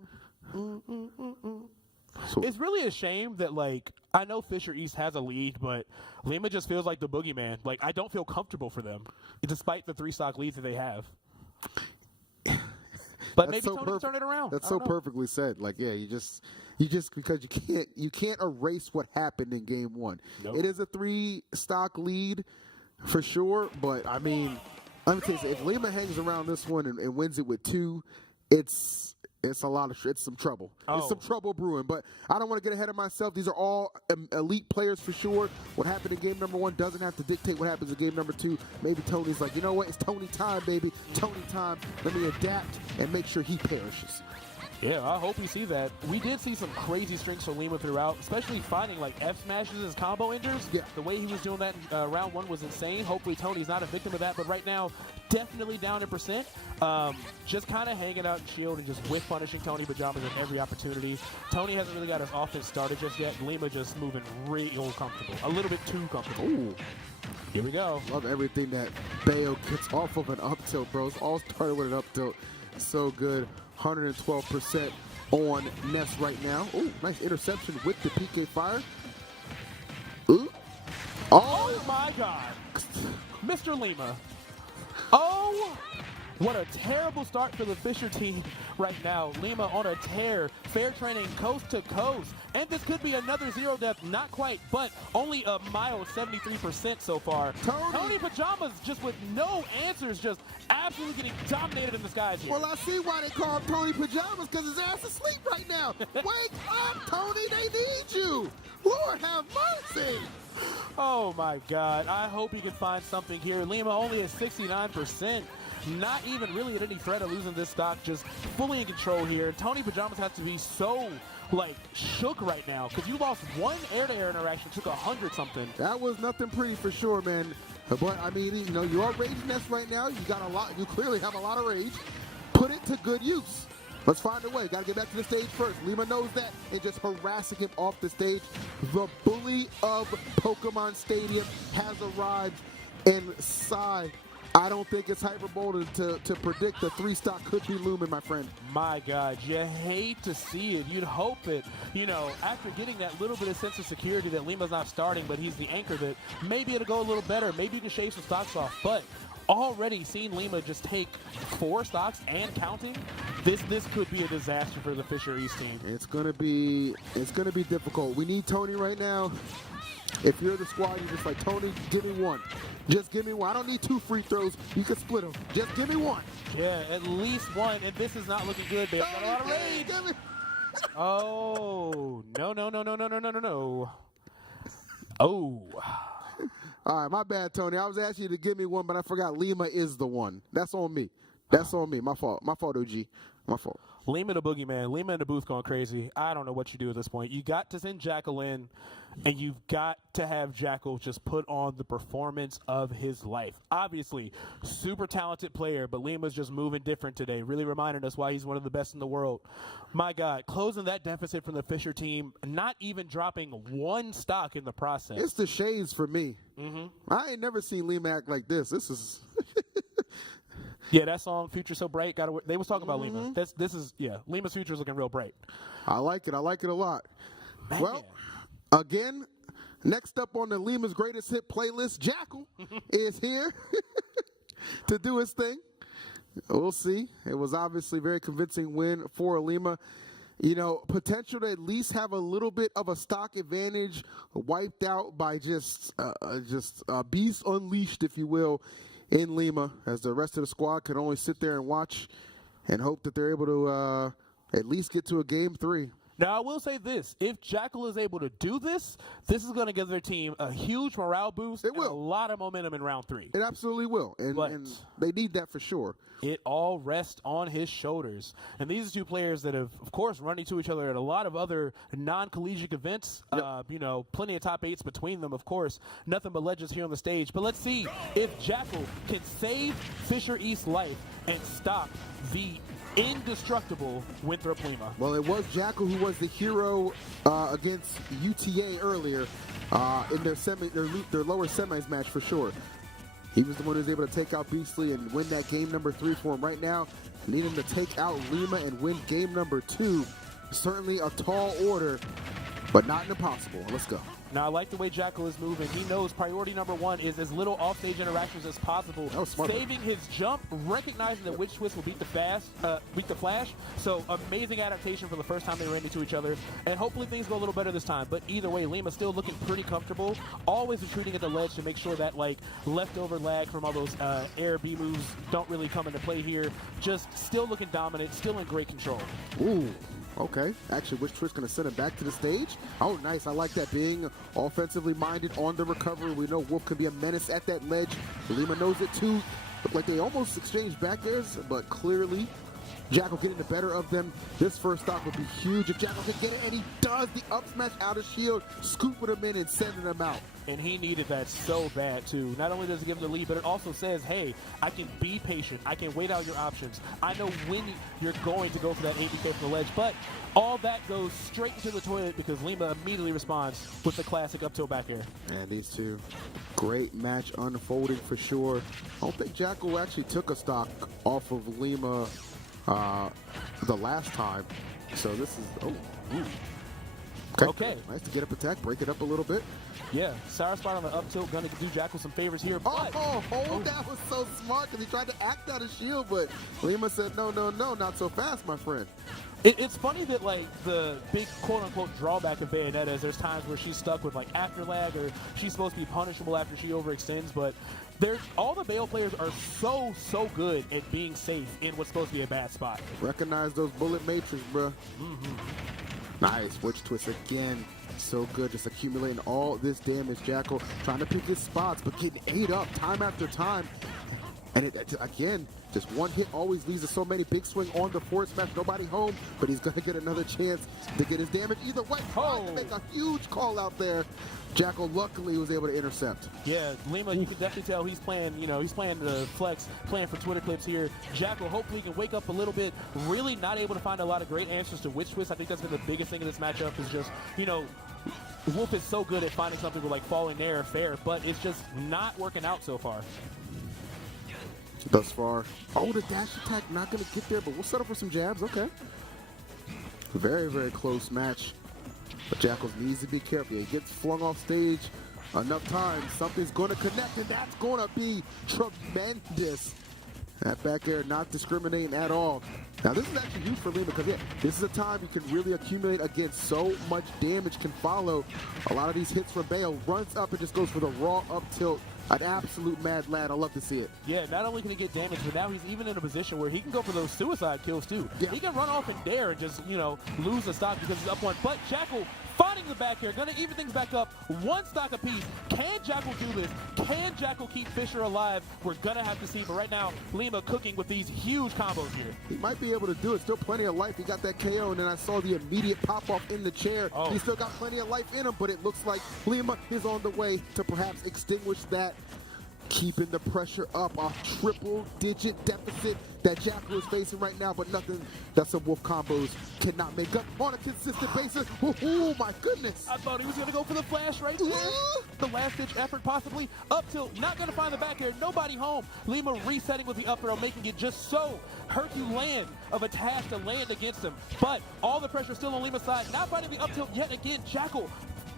So, It's really a shame that, like, I know Fisher East has a lead, but Lima just feels like the boogeyman. Like, I don't feel comfortable for them, despite the 3-stock leads that they have. But maybe Tony can turn it around. That's I so don't know. perfectly said. Like, yeah, you just because you can't erase what happened in game 1. Nope. It is a 3-stock lead for sure, but I mean, let me tell you, if Lima hangs around this one and wins it with 2, it's some trouble. It's some trouble brewing, but I don't want to get ahead of myself. These are all elite players for sure. What happened in game number 1 doesn't have to dictate what happens in game number 2. Maybe Tony's like, you know what? It's Tony time, baby. Tony time. Let me adapt and make sure he perishes. Yeah, I hope you see that. We did see some crazy strings from Lima throughout, especially finding like F smashes as combo enders. Yeah. The way he was doing that in round 1 was insane. Hopefully Tony's not a victim of that, but right now, definitely down in percent. Just kind of hanging out in shield and just whiff punishing Tony Pajamas at every opportunity. Tony hasn't really got his offense started just yet. Lima just moving real comfortable. A little bit too comfortable. Ooh. Here we go. Love everything that Bayo gets off of an up tilt, bro. It's all started with an up tilt. So good. 112% on Ness right now. Ooh, nice interception with the PK fire. Ooh. Oh my God. Mr. Lima. Oh, what a terrible start for the Fisher team right now. Lima on a tear, fair training coast to coast. And this could be another zero death, not quite, but only a mild 73% so far. Tony Pajamas just with no answers, just absolutely getting dominated in the skies here. Well, I see why they call him Tony Pajamas, because his ass is asleep right now. Wake up, Tony, they need you. Lord have mercy. Oh my God, I hope he can find something here. Lima only at 69%. Not even really at any threat of losing this stock, just fully in control here. Tony Pajamas has to be so, like, shook right now, because you lost one air-to-air interaction, took 100-something. That was nothing pretty for sure, man. But, I mean, you know, you are rage nest right now. You got a lot. You clearly have a lot of rage. Put it to good use. Let's find a way. Got to get back to the stage first. Lima knows that, and just harassing him off the stage. The bully of Pokemon Stadium has arrived, and Sai, I don't think it's hyperbole to predict the 3-stock could be looming, my friend. My God, you hate to see it. You'd hope that, you know, after getting that little bit of sense of security that Lima's not starting, but he's the anchor, that maybe it'll go a little better. Maybe you can shave some stocks off. But already seeing Lima just take 4 stocks and counting, this could be a disaster for the Fisher East team. It's gonna be difficult. We need Tony right now. If you're the squad, you're just like, Tony, give me one. Just give me one. I don't need 2 free throws. You can split them. Just give me one. Yeah, at least one. And this is not looking good. They've got a lot of rage. Oh, no. Oh. All right, my bad, Tony. I was asking you to give me one, but I forgot Lima is the one. That's on me. That's on me. My fault. My fault, OG. My fault. Lima the boogeyman. Lima in the booth going crazy. I don't know what you do at this point. You got to send Jackal in, and you've got to have Jackal just put on the performance of his life. Obviously, super talented player, but Lima's just moving different today, really reminding us why he's one of the best in the world. My God, closing that deficit from the Fisher team, not even dropping 1 stock in the process. It's the shades for me. I ain't never seen Lima act like this. This is... Yeah, that song, Future So Bright, they was talking about Lima. Lima's future is looking real bright. I like it. I like it a lot. Man. Well, again, next up on the Lima's Greatest Hit playlist, Jackal is here to do his thing. We'll see. It was obviously a very convincing win for Lima. You know, potential to at least have a little bit of a stock advantage wiped out by just a beast unleashed, if you will, in Lima, as the rest of the squad can only sit there and watch and hope that they're able to at least get to a game 3. Now, I will say this. If Jackal is able to do this, this is going to give their team a huge morale boost and a lot of momentum in round 3. It absolutely will, and they need that for sure. It all rests on his shoulders. And these are 2 players that have, of course, run into each other at a lot of other non-collegiate events. Yep. You know, plenty of top 8s between them, of course. Nothing but legends here on the stage. But let's see if Jackal can save Fisher East's life and stop the indestructible Winthrop Lima. Well, it was Jackal who was the hero against UTA earlier in their lower semis match for sure. He was the one who was able to take out Beastly and win that game number 3 for him. Right now, need him to take out Lima and win game number 2. Certainly a tall order, but not impossible. Let's go. Now, I like the way Jackal is moving. He knows priority number 1 is as little offstage interactions as possible. Saving his jump, recognizing that Witch Twist will beat the Flash. So, amazing adaptation for the first time they ran into each other. And hopefully things go a little better this time. But either way, Lima's still looking pretty comfortable. Always retreating at the ledge to make sure that, like, leftover lag from all those air B moves don't really come into play here. Just still looking dominant, still in great control. Ooh. Okay. Actually, Witch Twist going to send him back to the stage. Oh, nice. I like that. Being offensively minded on the recovery. We know Wolf can be a menace at that ledge. Lima knows it too. Looked like they almost exchanged back airs, but clearly Jackal getting the better of them. This first stock would be huge if Jackal could get it, and he does the up smash out of shield, scooping him in and sending him out. And he needed that so bad, too. Not only does it give him the lead, but it also says, hey, I can be patient. I can wait out your options. I know when you're going to go for that ABK from the ledge, but all that goes straight into the toilet because Lima immediately responds with the classic up tilt back air. And these 2, great match unfolding for sure. I don't think Jackal actually took a stock off of Lima the last time. So this is, Okay. Nice to get up attack, break it up a little bit. Yeah, sour spot on the up tilt, gonna do Jackal some favors here. But That was so smart because he tried to act out a shield, but Lima said, no, not so fast, my friend. It's funny that, like, the big quote-unquote drawback of Bayonetta is there's times where she's stuck with, like, after lag, or she's supposed to be punishable after she overextends, but all the Bayo players are so good at being safe in what's supposed to be a bad spot. Recognize those bullet matrix, bro. Nice, switch twist again. So good, just accumulating all this damage. Jackal trying to pick his spots, but getting ate up time after time. And again, just one hit always leads to so many. Big swing on the forward smash, nobody home, but he's gonna get another chance to get his damage either way. Trying to make a huge call out there. Jackal luckily was able to intercept. Yeah, Lima, you can definitely tell he's playing, he's playing the flex, playing for Twitter clips here. Jackal hopefully can wake up a little bit, really not able to find a lot of great answers to witch twist. I think that's been the biggest thing in this matchup is just, Wolf is so good at finding something with like falling there or fair, but it's just not working out so far. Thus far. Oh, the dash attack not going to get there, but we'll settle for some jabs. Okay. Very, very close match. But Jackal needs to be careful. He gets flung off stage enough times. Something's going to connect, and that's going to be tremendous. That back air not discriminating at all. Now, this is actually huge for Lima because, this is a time you can really accumulate against. So much damage can follow. A lot of these hits from Bayo runs up and just goes for the raw up tilt. An absolute mad lad. I love to see it. Yeah, not only can he get damage, but now he's even in a position where he can go for those suicide kills, too. Yeah. He can run off and dare and just, lose the stock because he's up one. But Jackal finding the back here, going to even things back up. One stock apiece. Can Jackal do this? Can Jackal keep Fisher alive? We're going to have to see. But right now, Lima cooking with these huge combos here. He might be able to do it. Still plenty of life. He got that KO, and then I saw the immediate pop-off in the chair. He still got plenty of life in him, but it looks like Lima is on the way to perhaps extinguish that. Keeping the pressure up, a triple-digit deficit that Jackal is facing right now, but nothing that some Wolf combos cannot make up on a consistent basis. Oh my goodness. I thought he was going to go for the flash right there. The last-ditch effort possibly. Up tilt, not going to find the back air, nobody home. Lima resetting with the up throw, making it just so Herculean of a task to land against him. But all the pressure still on Lima's side, not finding the up tilt yet again. Jackal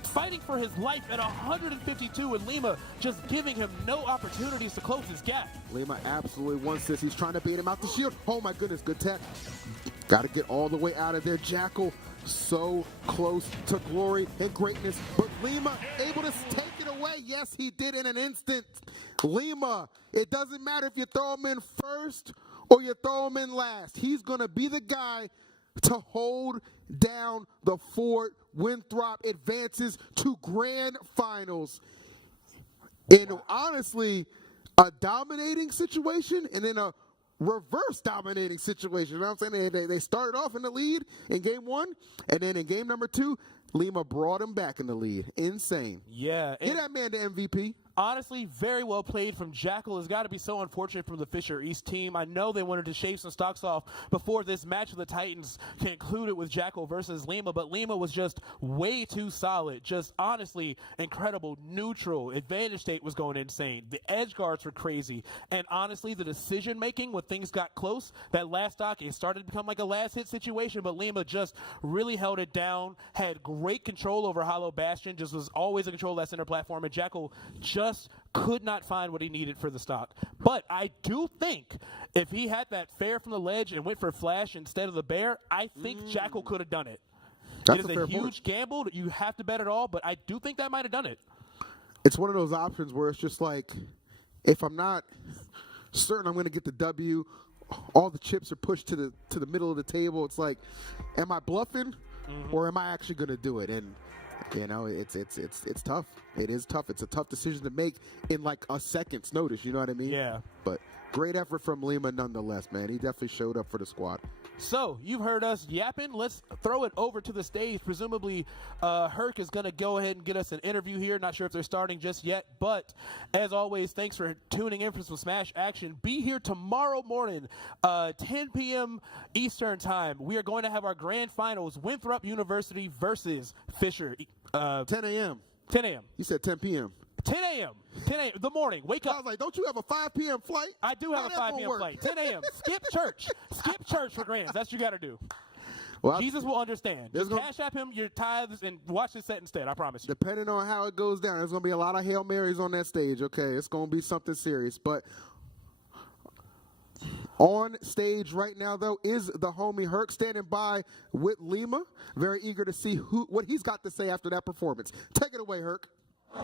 fighting for his life at 152, and Lima just giving him no opportunities to close his gap. Lima absolutely wants this. He's trying to bait him out the shield. Oh my goodness, good tech. Got to get all the way out of there. Jackal so close to glory and greatness, but Lima able to take it away. Yes, he did in an instant. Lima, it doesn't matter if you throw him in first or you throw him in last. He's going to be the guy to hold down the fort. Winthrop advances to grand finals in honestly a dominating situation and then a reverse dominating situation. You know what I'm saying? They started off in the lead in game one, and then in game number two, Lima brought him back in the lead. Insane. Yeah. Get that man the MVP. Honestly, very well played from Jackal. It's got to be so unfortunate from the Fisher East team. I know they wanted to shave some stocks off before this match of the Titans concluded with Jackal versus Lima, but Lima was just way too solid. Just honestly incredible. Neutral. Advantage state was going insane. The edge guards were crazy. And honestly, the decision making when things got close, that last stock, it started to become like a last hit situation, but Lima just really held it down, had great control over Hollow Bastion, just was always in control of that center platform, and Jackal just could not find what he needed for the stock. But I do think if he had that fair from the ledge and went for flash instead of the bear, I think Jackal could have done it. That's it is a huge gamble that you have to bet it all, but I do think that might have done it. It's one of those options where it's just like, if I'm not certain I'm going to get the W, all the chips are pushed to the middle of the table. It's like, am I bluffing or am I actually going to do it? And it's tough. It is tough. It's a tough decision to make in like a second's notice. You know what I mean? Yeah. But great effort from Lima nonetheless, man. He definitely showed up for the squad. So, you've heard us yapping. Let's throw it over to the stage. Presumably, Herc is going to go ahead and get us an interview here. Not sure if they're starting just yet. But, as always, thanks for tuning in for some Smash action. Be here tomorrow morning, 10 p.m. Eastern Time. We are going to have our grand finals, Winthrop University versus Fisher. 10 a.m. 10 a.m. You said 10 p.m. 10 a.m. 10 a.m. The morning. Wake up. I was like, don't you have a 5 p.m. flight? I do have a 5 p.m. flight. 10 a.m. Skip church. Skip church for grands. That's what you got to do. Well, Jesus will understand. There's Just gonna- cash app him your tithes and watch it set instead. I promise you. Depending on how it goes down, there's going to be a lot of Hail Marys on that stage, okay? It's going to be something serious. But on stage right now, though, is the homie Herc standing by with Lima. Very eager to see what he's got to say after that performance. Take it away, Herc. Yeah,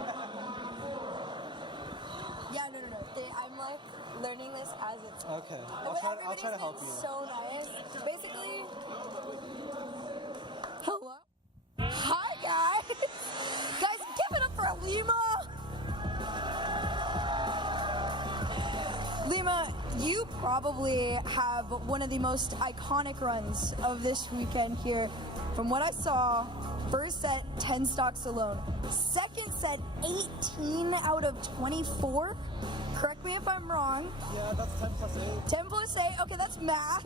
no. I'm like learning this as it's. Okay, But I'll try to help everybody's you. being so nice. Basically, hello. Hi, guys. Guys, give it up for Lima. Lima, you probably have one of the most iconic runs of this weekend here. From what I saw, first set, 10 stocks alone. Second set, 18 out of 24. Correct me if I'm wrong. Yeah, that's 10 plus 8. 10 plus 8, okay, that's math.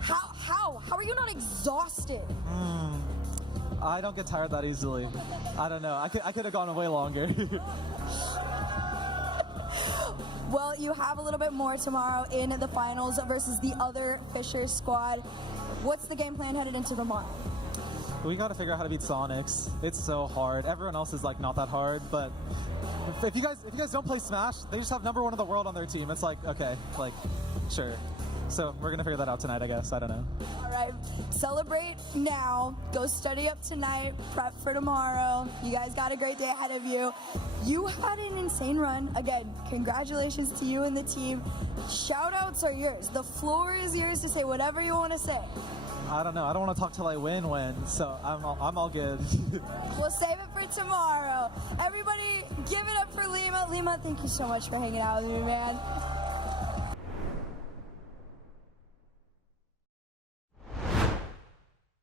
How are you not exhausted? I don't get tired that easily. I don't know. I could have gone way longer. Well, you have a little bit more tomorrow in the finals versus the other Fisher squad. What's the game plan headed into tomorrow? We got to figure out how to beat Sonics. It's so hard. Everyone else is like not that hard, but if you guys don't play Smash, they just have #1 in the world on their team. It's like, okay, like sure. So we're gonna figure that out tonight, I guess. I don't know. All right, celebrate now. Go study up tonight. Prep for tomorrow. You guys got a great day ahead of you. You had an insane run. Again, congratulations to you and the team. Shout outs are yours. The floor is yours to say whatever you want to say. I don't know. I don't want to talk till I win, so I'm all good. We'll save it for tomorrow. Everybody, give it up for Lima. Lima, thank you so much for hanging out with me, man.